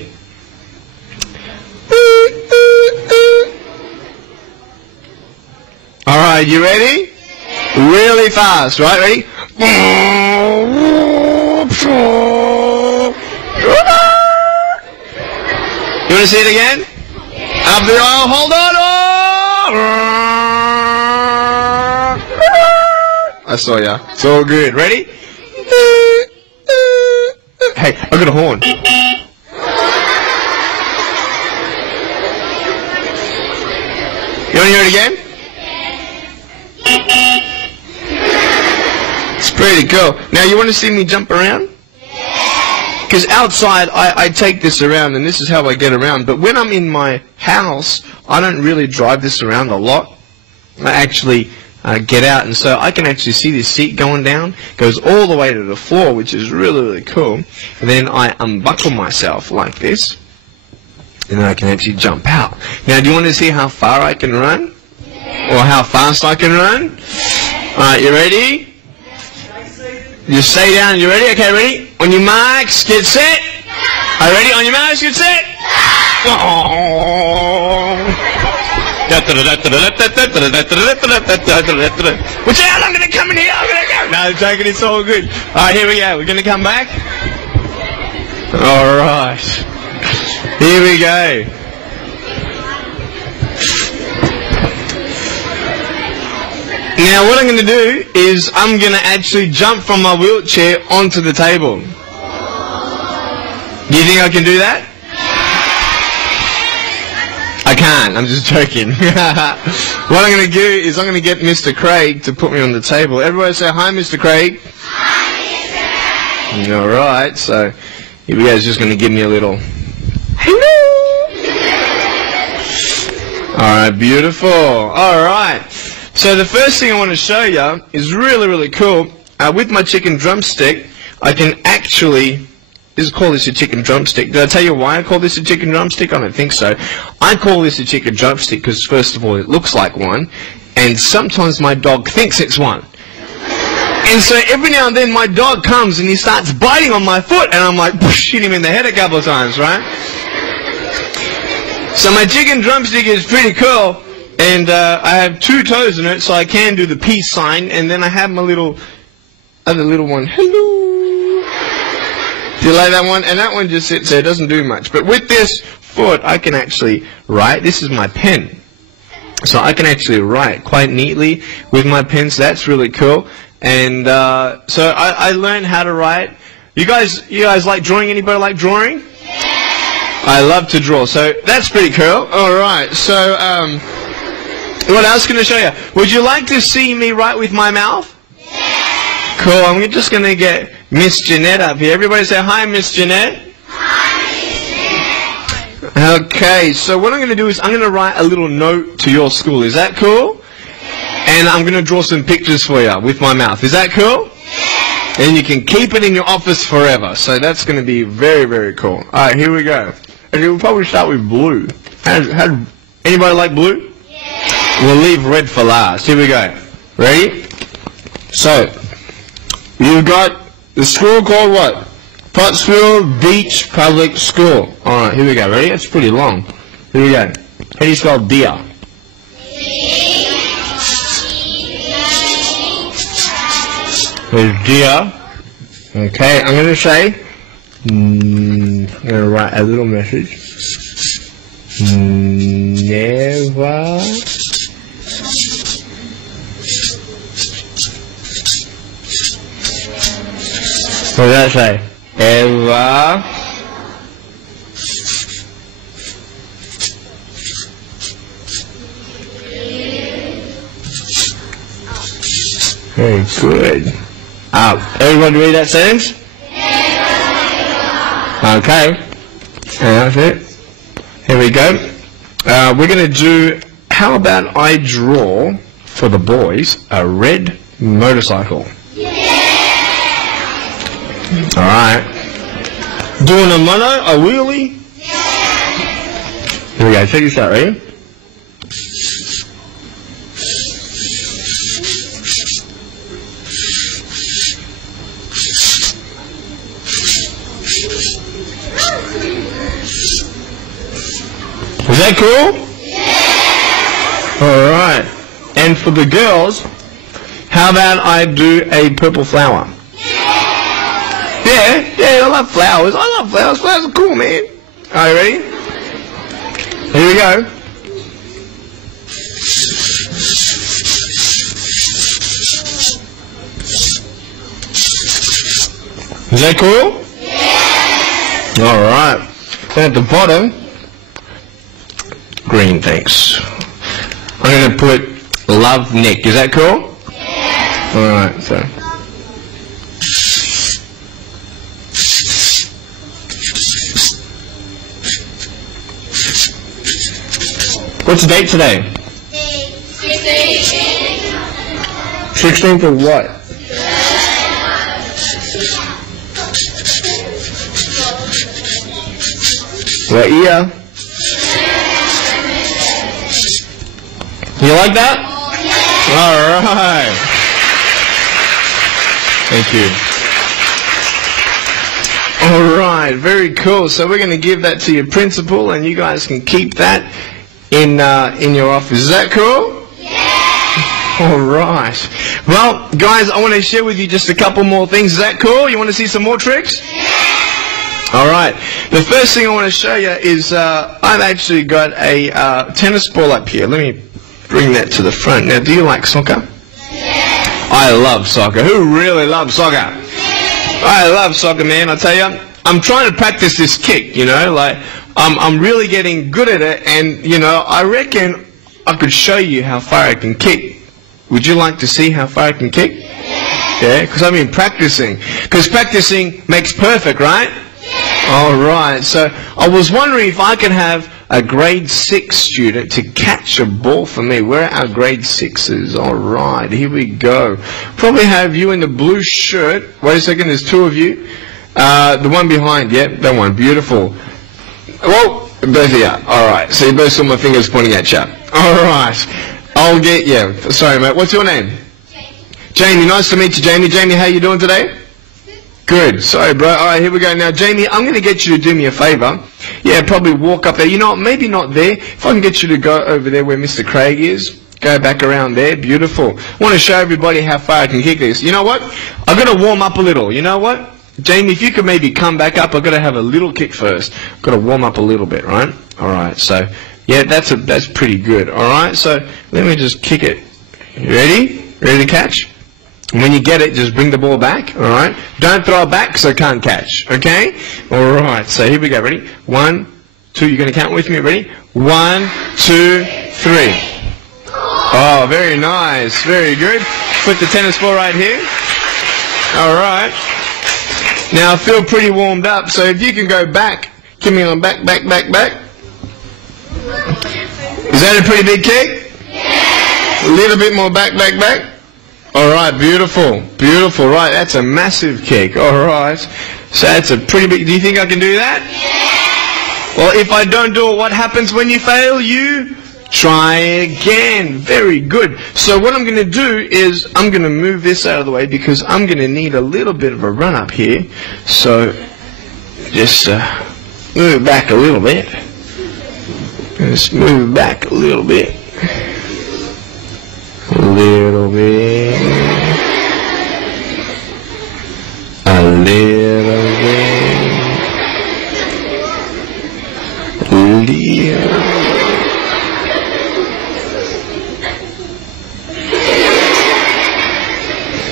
All right, you ready? Really fast, right? Ready? You want to see it again? Up the aisle, hold on. I saw ya. It's all good. Ready? Hey, I got a horn. You want to hear it again? It's pretty cool. Now, you want to see me jump around? Because outside, I take this around, and this is how I get around. But when I'm in my house, I don't really drive this around a lot. I actually get out, and so I can actually see this seat going down, goes all the way to the floor, which is really, really cool. And then I unbuckle myself like this, and then I can actually jump out. Now, do you want to see how far I can run? Or how fast I can run? Alright, you ready? You stay down, you ready? Okay, ready? On your marks, get set. Are you ready? On your marks, get set. Watch out, I'm going to come in here, I'm going to go. No, joking, it's all good. Alright, here we go. We're going to come back. Alright. Here we go. Now what I'm going to do is I'm going to actually jump from my wheelchair onto the table. Do you think I can do that? I can't. I'm just joking. What I'm going to do is I'm going to get Mr. Craig to put me on the table. Everybody say hi, Mr. Craig. Hi, Mr. Craig. All right. So Here we go. He's just going to give me a little hello. Alright, beautiful. Alright. So the first thing I want to show you is really, really cool. With my chicken drumstick, I can actually... call this a chicken drumstick. Did I tell you why I call this a chicken drumstick? I don't think so. I call this a chicken drumstick because, first of all, it looks like one, and sometimes my dog thinks it's one. And so every now and then my dog comes and he starts biting on my foot, and I'm like, hit him in the head a couple of times, right? So my chicken drumstick is pretty cool, and I have 2 toes in it, so I can do the peace sign, and then I have my other little one, hello. Do you like that one? And that one just sits there, doesn't do much. But with this foot, I can actually write. This is my pen. So I can actually write quite neatly with my pen, so that's really cool. And so I learned how to write. You guys like drawing? Anybody like drawing? Yeah. I love to draw, so that's pretty cool. Alright, so what else can I show you? Would you like to see me write with my mouth? Yeah. Cool, I'm just going to get Miss Jeanette up here. Everybody say hi, Miss Jeanette. Hi, Miss Jeanette. Okay, so what I'm going to do is I'm going to write a little note to your school. Is that cool? And I'm going to draw some pictures for you with my mouth. Is that cool? Yeah. And you can keep it in your office forever. So that's going to be very, very cool. Alright, here we go. Okay, we'll probably start with blue. Anybody like blue? Yeah. We'll leave red for last. Here we go. Ready? So, you've got the school called what? Pottsville Beach Public School. Alright, here we go. Ready? It's pretty long. Here we go. How do you spell deer? There's deer. Okay, I'm going to say, I'm going to write a little message. Never what does that say? Ever very good. Everybody read that sentence? Okay. And that's it. Here we go. We're going to do, how about I draw, for the boys, a red motorcycle. Alright. Doing a mono, a wheelie? Here we go, check this out, ready? Is that cool? Yeah. Alright. And for the girls, how about I do a purple flower? Yeah, I love flowers. I love flowers. Flowers are cool, man. Are you ready? Here we go. Is that cool? Yeah. Alright. Then at the bottom, green, thanks. I'm going to put love Nick. Is that cool? Yeah. Alright, so. What's the date today? 16th of what? What year? You like that? Alright. Thank you. Alright, very cool. So we're going to give that to your principal, and you guys can keep that in your office. Is that cool? Yeah. Alright. Well, guys, I want to share with you just a couple more things. Is that cool? You want to see some more tricks? Yeah. Alright. The first thing I want to show you is I've actually got a tennis ball up here. Let me bring that to the front. Now, do you like soccer? Yeah. I love soccer. Who really loves soccer? Yeah. I love soccer, man. I tell you, I'm trying to practice this kick, you know, like I'm really getting good at it, and you know, I reckon I could show you how far I can kick. Would you like to see how far I can kick? Yeah, because I've been practicing. Because practicing makes perfect, right? Yeah. All right, so I was wondering if I could have a grade 6 student to catch a ball for me. Where are our grade 6s? All right, here we go. Probably have you in the blue shirt. Wait a second, there's 2 of you. The one behind, yep, that one, beautiful. Whoa, both of you. All right, so you both saw my fingers pointing at you. All right, I'll get you. Sorry, mate, what's your name? Jamie, nice to meet you, Jamie. Jamie, how you doing today? Good. Sorry, bro. All right, here we go. Now, Jamie, I'm going to get you to do me a favor. Yeah, probably walk up there. You know what? Maybe not there. If I can get you to go over there where Mr. Craig is, go back around there. Beautiful. I want to show everybody how far I can kick this. You know what? I've got to warm up a little. You know what? Jamie, if you could maybe come back up, I've got to have a little kick first. I've got to warm up a little bit, right? All right. So, yeah, that's pretty good. All right. So, let me just kick it. You ready? Ready to catch? When you get it, just bring the ball back, all right? Don't throw it back because I can't catch, okay? All right, so here we go. Ready? 1, 2. You're going to count with me. Ready? 1, 2, 3. Oh, very nice. Very good. Put the tennis ball right here. All right. Now, I feel pretty warmed up, so if you can go back, give me on back. Is that a pretty big kick? A little bit more back. All right, beautiful, beautiful. Right, that's a massive kick. All right, so that's a pretty big. Do you think I can do that? Yeah. Well, if I don't do it, what happens when you fail? You try again. Very good. So what I'm going to do is I'm going to move this out of the way because I'm going to need a little bit of a run up here. So just move back a little bit. Just move back a little bit. A little bit, a little bit,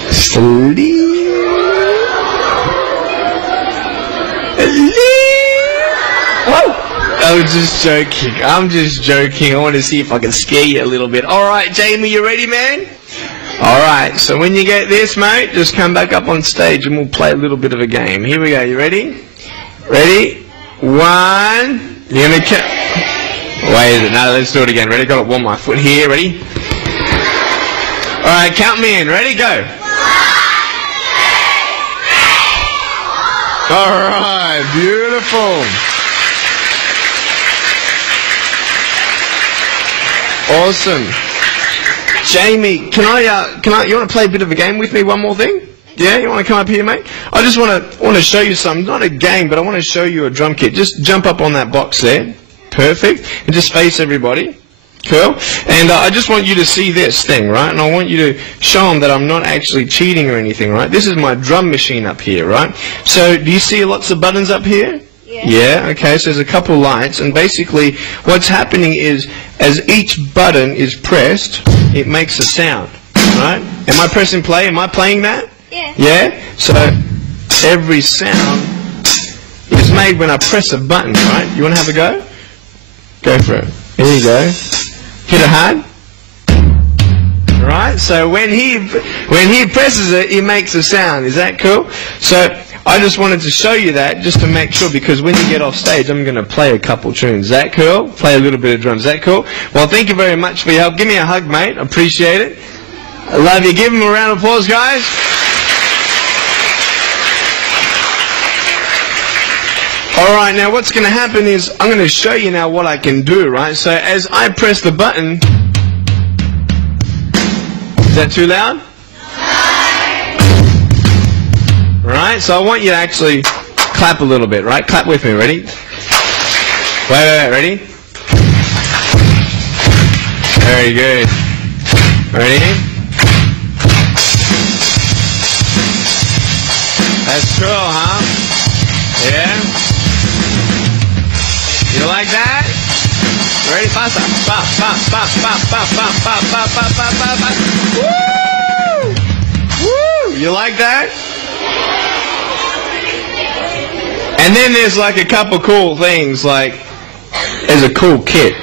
just a little, I'm just joking. I'm just joking. I want to see if I can scare you a little bit. All right, Jamie, you ready, man? All right. So when you get this, mate, just come back up on stage and we'll play a little bit of a game. Here we go. You ready? Ready? 1. You're going to count. Wait, no, let's do it again. Ready? Got to warm my foot here. Ready? All right, count me in. Ready? Go. All right. Beautiful. Awesome. Jamie, you want to play a bit of a game with me? One more thing? Yeah, you want to come up here, mate? I just want to show you something. Not a game, but I want to show you a drum kit. Just jump up on that box there. Perfect. And just face everybody. Cool. And I just want you to see this thing, right? And I want you to show them that I'm not actually cheating or anything, right? This is my drum machine up here, right? So do you see lots of buttons up here? Yeah, okay, so there's a couple lights, and basically what's happening is as each button is pressed, it makes a sound, right? Am I pressing play? Am I playing that? Yeah. Yeah? So every sound is made when I press a button, right? You want to have a go? Go for it. Here you go. Hit it hard. Right? So when he presses it, it makes a sound. Is that cool? So I just wanted to show you that just to make sure, because when you get off stage, I'm going to play a couple tunes. Is that cool? Play a little bit of drums. Is that cool? Well, thank you very much for your help. Give me a hug, mate. I appreciate it. I love you. Give him a round of applause, guys. All right, now what's going to happen is I'm going to show you now what I can do, right? So as I press the button, is that too loud? Right, so I want you to actually clap a little bit, right? Clap with me, ready? Wait, ready? Very good. Ready? That's cool, huh? Yeah? You like that? Ready? Faster. Bop, bop, bop, bop, bop, bop, bop, bop, bop, bop. Woo! Woo! You like that? And then there's like a couple cool things, like there's a cool kit.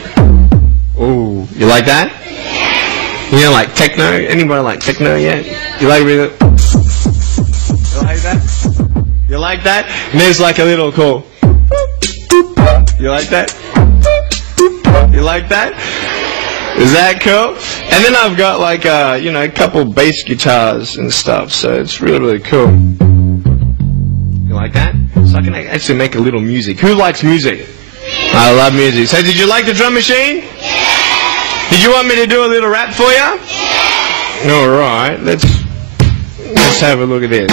Ooh, you like that? You know, like techno? Anybody like techno yet? You like it? You like that? You like that? And there's like a little cool. You like that? You like that? Is that cool? And then I've got like a couple bass guitars and stuff, so it's really, really cool. You like that? So I can actually make a little music. Who likes music? I love music. So did you like the drum machine? Yeah. Did you want me to do a little rap for you? Yeah. All right. Let's have a look at this.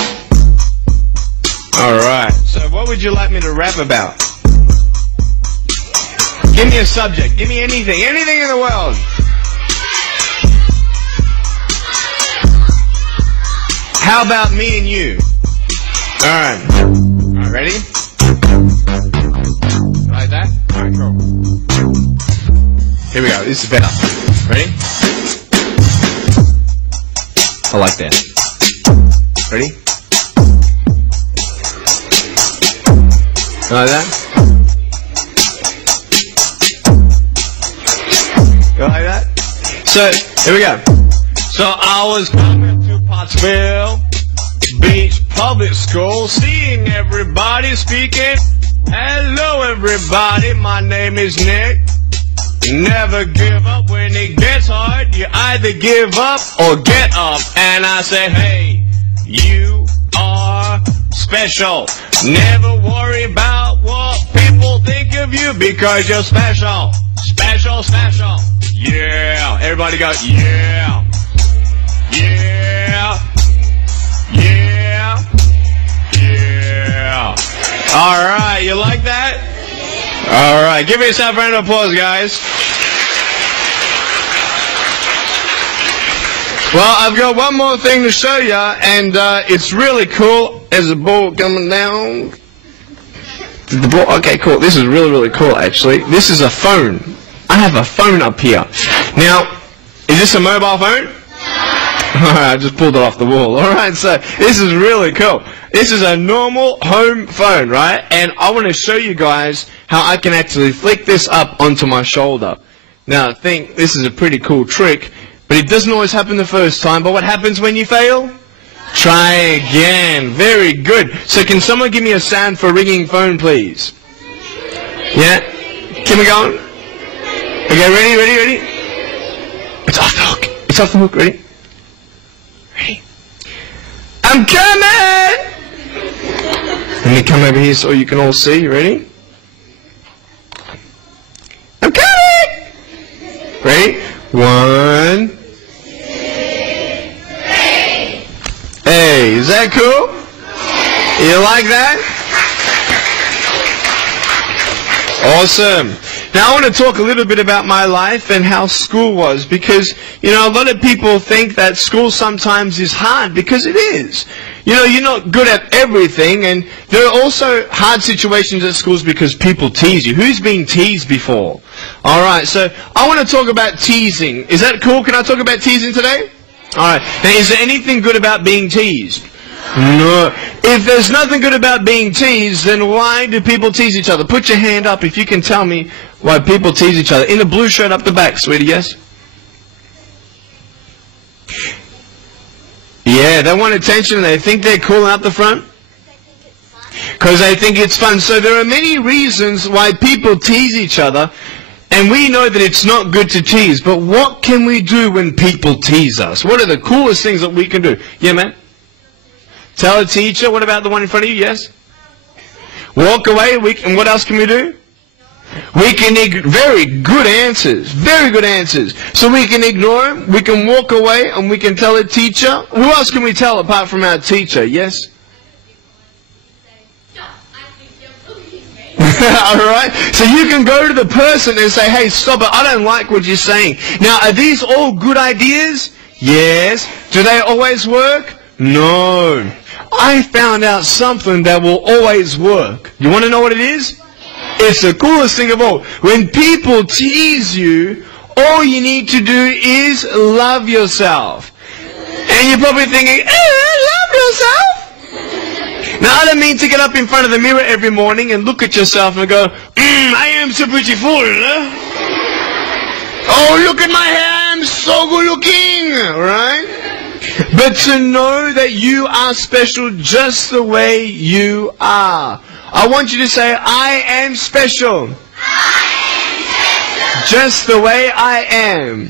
All right. So what would you like me to rap about? Give me a subject. Give me anything. Anything in the world. How about me and you? All right. All right, ready? Like that? All right, cool. Here we go. This is better. Ready? I like that. Ready? Like that? You like that? So, here we go. So I was coming to Pottsville Beach Public School, seeing everybody speaking. Hello everybody, my name is Nick. Never give up when it gets hard. You either give up or get up. And I say, hey, you are special. Never worry about what people think of you, because you're special. Special, special. Yeah. Everybody go, yeah. Yeah. Yeah. Yeah. All right, you like that? All right, give yourself a round of applause, guys. Well, I've got one more thing to show you, and it's really cool. There's a ball coming down. The ball, okay, cool. This is really, really cool, actually. This is a phone. I have a phone up here. Now, is this a mobile phone? Alright, I just pulled it off the wall. Alright, so this is really cool. This is a normal home phone, right? And I want to show you guys how I can actually flick this up onto my shoulder. Now, I think this is a pretty cool trick, but it doesn't always happen the first time. But what happens when you fail? Try again. Very good. So can someone give me a sound for a ringing phone, please? Yeah? Keep it going. Okay, ready? It's off the hook. It's off the hook. Ready? Ready? I'm coming! Let me come over here so you can all see. Ready? I'm coming! Ready? 1, 2, 3. Hey, is that cool? You like that? Awesome. Now I want to talk a little bit about my life and how school was, because, a lot of people think that school sometimes is hard, because it is. You're not good at everything, and there are also hard situations at schools because people tease you. Who's been teased before? Alright, so I want to talk about teasing. Is that cool? Can I talk about teasing today? Alright, now is there anything good about being teased? No. If there's nothing good about being teased, then why do people tease each other? Put your hand up if you can tell me why people tease each other. In the blue shirt up the back, sweetie, yes? Yeah, they want attention. They think they're cool up the front. Because they think it's fun. So there are many reasons why people tease each other. And we know that it's not good to tease. But what can we do when people tease us? What are the coolest things that we can do? Yeah, man? Tell a teacher. What about the one in front of you? Yes? Walk away. And what else can we do? We can very good answers. Very good answers. So we can ignore them. We can walk away and we can tell a teacher. Who else can we tell apart from our teacher? Yes? Alright? So you can go to the person and say, hey, stop it. I don't like what you're saying. Now, are these all good ideas? Yes. Do they always work? No. I found out something that will always work. You want to know what it is? It's the coolest thing of all. When people tease you, all you need to do is love yourself. And you're probably thinking, love yourself? Now, I don't mean to get up in front of the mirror every morning and look at yourself and go, I am so beautiful. Oh, look at my hair, I'm so good looking. Right? But to know that you are special just the way you are. I want you to say, I am special. Just the way I am.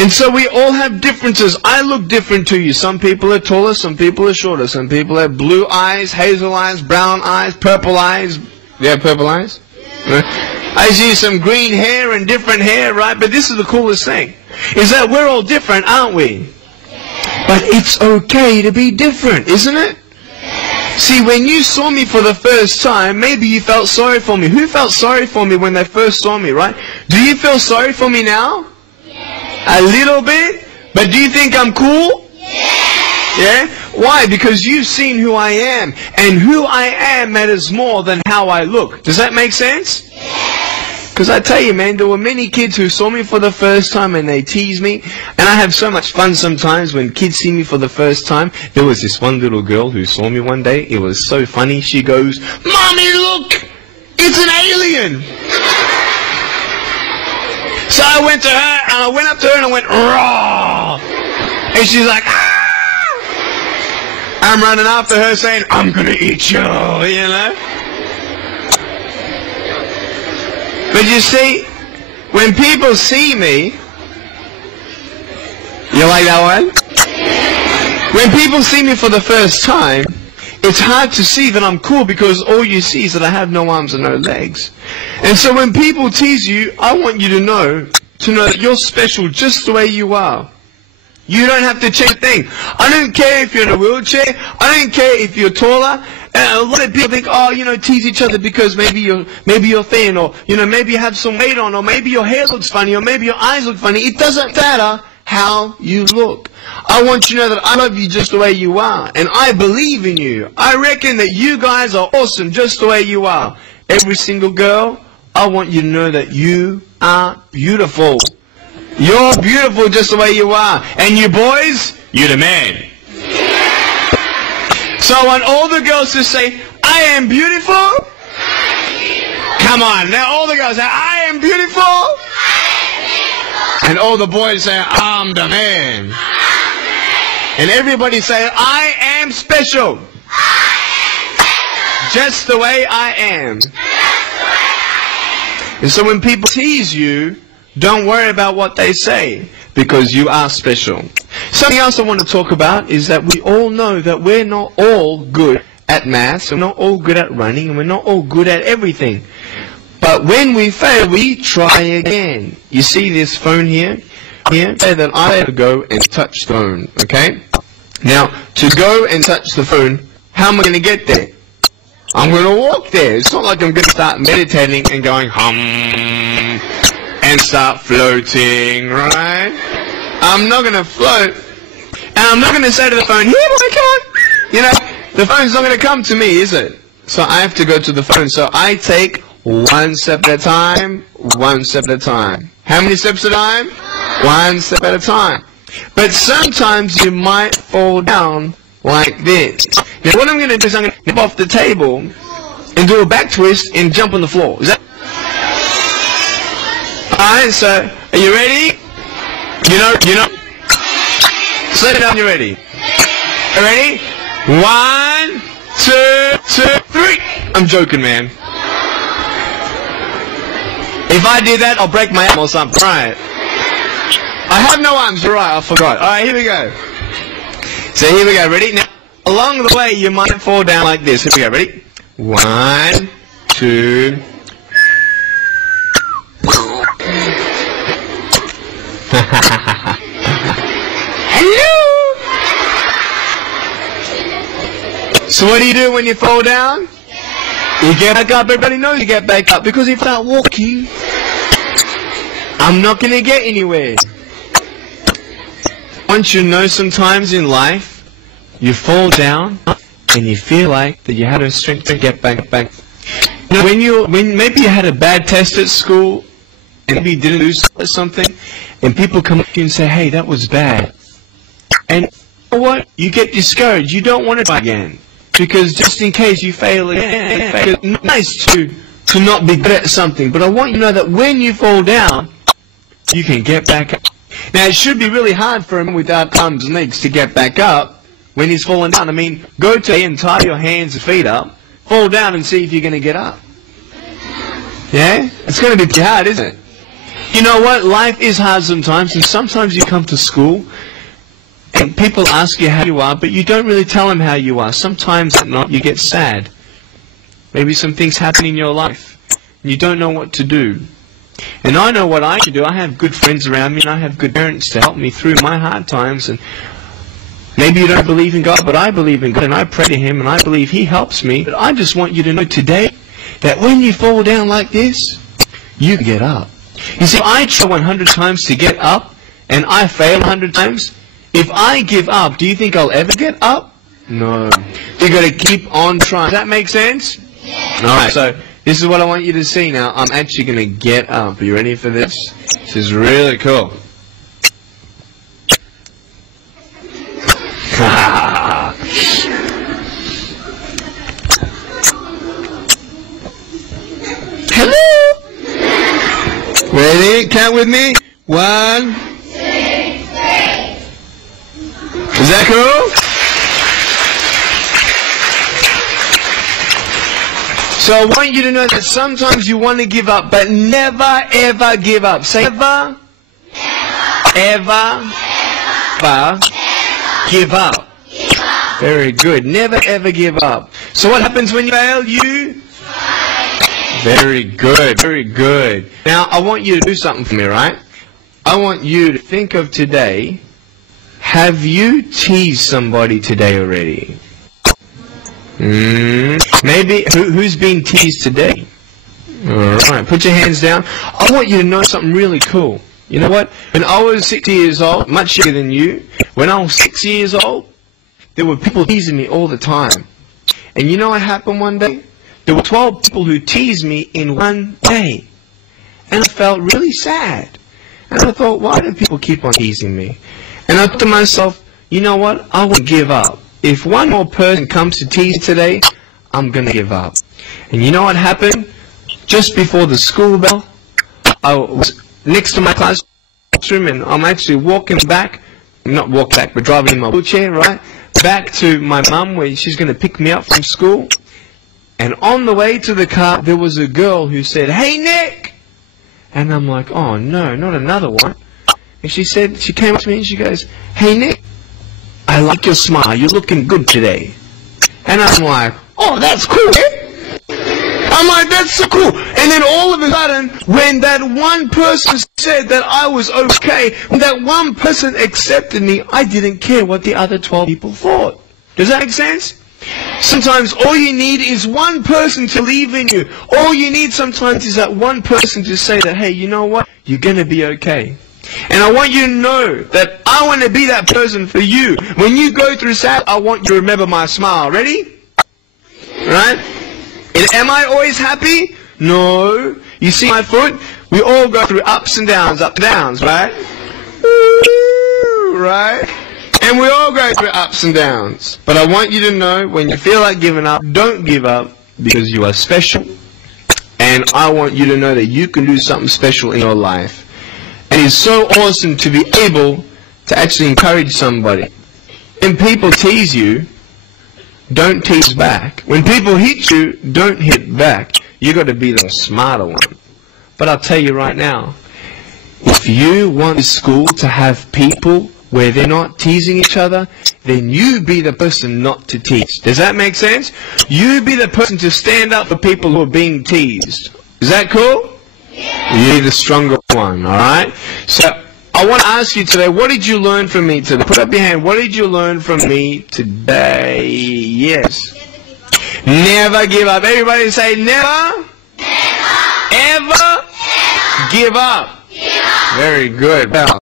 And so we all have differences. I look different to you. Some people are taller, some people are shorter. Some people have blue eyes, hazel eyes, brown eyes, purple eyes. You have purple eyes? Yeah. I see some green hair and different hair, right? But this is the coolest thing, is that we're all different, aren't we? But it's okay to be different, isn't it? See, when you saw me for the first time, maybe you felt sorry for me. Who felt sorry for me when they first saw me, right? Do you feel sorry for me now? A little bit? But do you think I'm cool? Yeah? Why? Because you've seen who I am. And who I am matters more than how I look. Does that make sense? Because I tell you, man, there were many kids who saw me for the first time and they tease me. And I have so much fun sometimes when kids see me for the first time. There was this one little girl who saw me one day. It was so funny. She goes, "Mommy, look! It's an alien!" So I went to her, and I went up to her and I went, "Raw!" And she's like, "Ah!" I'm running after her saying, "I'm gonna eat you," you know? But you see, when people see me, you like that one? When people see me for the first time, it's hard to see that I'm cool because all you see is that I have no arms and no legs. And so when people tease you, I want you to know that you're special just the way you are. You don't have to change a thing. I don't care if you're in a wheelchair. I don't care if you're taller. And a lot of people think, oh, you know, tease each other because maybe you're thin, or, you know, maybe you have some weight on, or maybe your hair looks funny, or maybe your eyes look funny. It doesn't matter how you look. I want you to know that I love you just the way you are. And I believe in you. I reckon that you guys are awesome just the way you are. Every single girl, I want you to know that you are beautiful. You're beautiful just the way you are. And you boys, you're the man. So I want all the girls to say, "I am beautiful." Come on, now all the girls say, "I am beautiful." And all the boys say, "I'm the man." And everybody say, "I am special. Just the way I am." And so when people tease you, don't worry about what they say, because you are special. Something else I want to talk about is that we all know that we're not all good at maths, we're not all good at running, and we're not all good at everything. But when we fail, we try again. You see this phone here? Say that I have to go and touch the phone, okay? Now, to go and touch the phone, how am I going to get there? I'm going to walk there. It's not like I'm going to start meditating and going hum and start floating, right? I'm not going to float, and I'm not going to say to the phone, "Here, boy, come on." You know, the phone's not going to come to me, is it? So I have to go to the phone. So I take one step at a time, one step at a time. How many steps at a time? One step at a time. But sometimes you might fall down like this. Now what I'm going to do is I'm going to nip off the table and do a back twist and jump on the floor. Is that? Alright, so are you ready? You know. Slow it down, you ready? You ready? 1, 2, 3. I'm joking, man. If I do that, I'll break my arm or something. Right. I have no arms, you're right, I forgot. Alright, here we go. So here we go, ready? Now, along the way, you might fall down like this. Here we go, ready? 1, 2. Hello! So what do you do when you fall down? You get back up. Everybody knows you get back up, because if I start walking, I'm not going to get anywhere. Once you know, sometimes in life, you fall down and you feel like that you have no strength to get back. You know, when maybe you had a bad test at school, and maybe you didn't do something, and people come up to you and say, "Hey, that was bad." And you know what? You get discouraged. You don't want to try again, because just in case you fail again, it's nice to not be good at something. But I want you to know that when you fall down, you can get back up. Now, it should be really hard for him without arms and legs to get back up when he's fallen down. I mean, go to and tie your hands and feet up, fall down and see if you're going to get up. Yeah? It's going to be pretty hard, isn't it? You know what? Life is hard sometimes, and sometimes you come to school and people ask you how you are, but you don't really tell them how you are. Sometimes at night you get sad. Maybe some things happen in your life, and you don't know what to do. And I know what I can do. I have good friends around me, and I have good parents to help me through my hard times. And maybe you don't believe in God, but I believe in God, and I pray to Him, and I believe He helps me. But I just want you to know today that when you fall down like this, you can get up. You see, I try 100 times to get up, and I fail 100 times. If I give up, do you think I'll ever get up? No. You've got to keep on trying. Does that make sense? Yeah. Alright, so this is what I want you to see now. I'm actually going to get up. Are you ready for this? This is really cool. Hello? Ready? Count with me. 1, 2, 3. Is that cool? So I want you to know that sometimes you want to give up, but never ever give up. Say never, ever give up. Very good. Never ever give up. So what happens when you fail? You? Very good. Very good. Now I want you to do something for me, right? I want you to think of today. Have you teased somebody today already? Maybe. Who's been teased today? Alright, put your hands down. I want you to know something really cool. You know what? When I was 6 years old, much younger than you, when I was 6 years old, there were people teasing me all the time. And you know what happened one day? There were 12 people who teased me in one day. And I felt really sad. And I thought, why do people keep on teasing me? And I thought to myself, you know what? I won't give up. If one more person comes to tease me today, I'm going to give up. And you know what happened? Just before the school bell, I was next to my classroom, and I'm actually walking back, not walk back, but driving in my wheelchair, right? Back to my mum where she's going to pick me up from school. And on the way to the car, there was a girl who said, "Hey, Nick!" And I'm like, oh no, not another one. And she came up to me and she goes, "Hey, Nick, I like your smile. You're looking good today." And I'm like, oh, that's cool. I'm like, that's so cool. And then all of a sudden, when that one person said that I was okay, when that one person accepted me, I didn't care what the other 12 people thought. Does that make sense? Sometimes all you need is one person to believe in you. All you need sometimes is that one person to say that, hey, you know what? You're going to be okay. And I want you to know that I want to be that person for you. When you go through sad, I want you to remember my smile. Ready? Right? And am I always happy? No. You see my foot? We all go through ups and downs, right? Right? And we all go through ups and downs. But I want you to know, when you feel like giving up, don't give up, because you are special. And I want you to know that you can do something special in your life. And it's so awesome to be able to actually encourage somebody. When people tease you, don't tease back. When people hit you, don't hit back. You've got to be the smarter one. But I'll tell you right now, if you want the school to have people where they're not teasing each other, then you be the person not to tease. Does that make sense? You be the person to stand up for people who are being teased. Is that cool? Yeah. You're the stronger one, alright? So, I want to ask you today, what did you learn from me today? Put up your hand. What did you learn from me today? Yes. Never give up. Everybody say never. Ever give up. Very good. Well,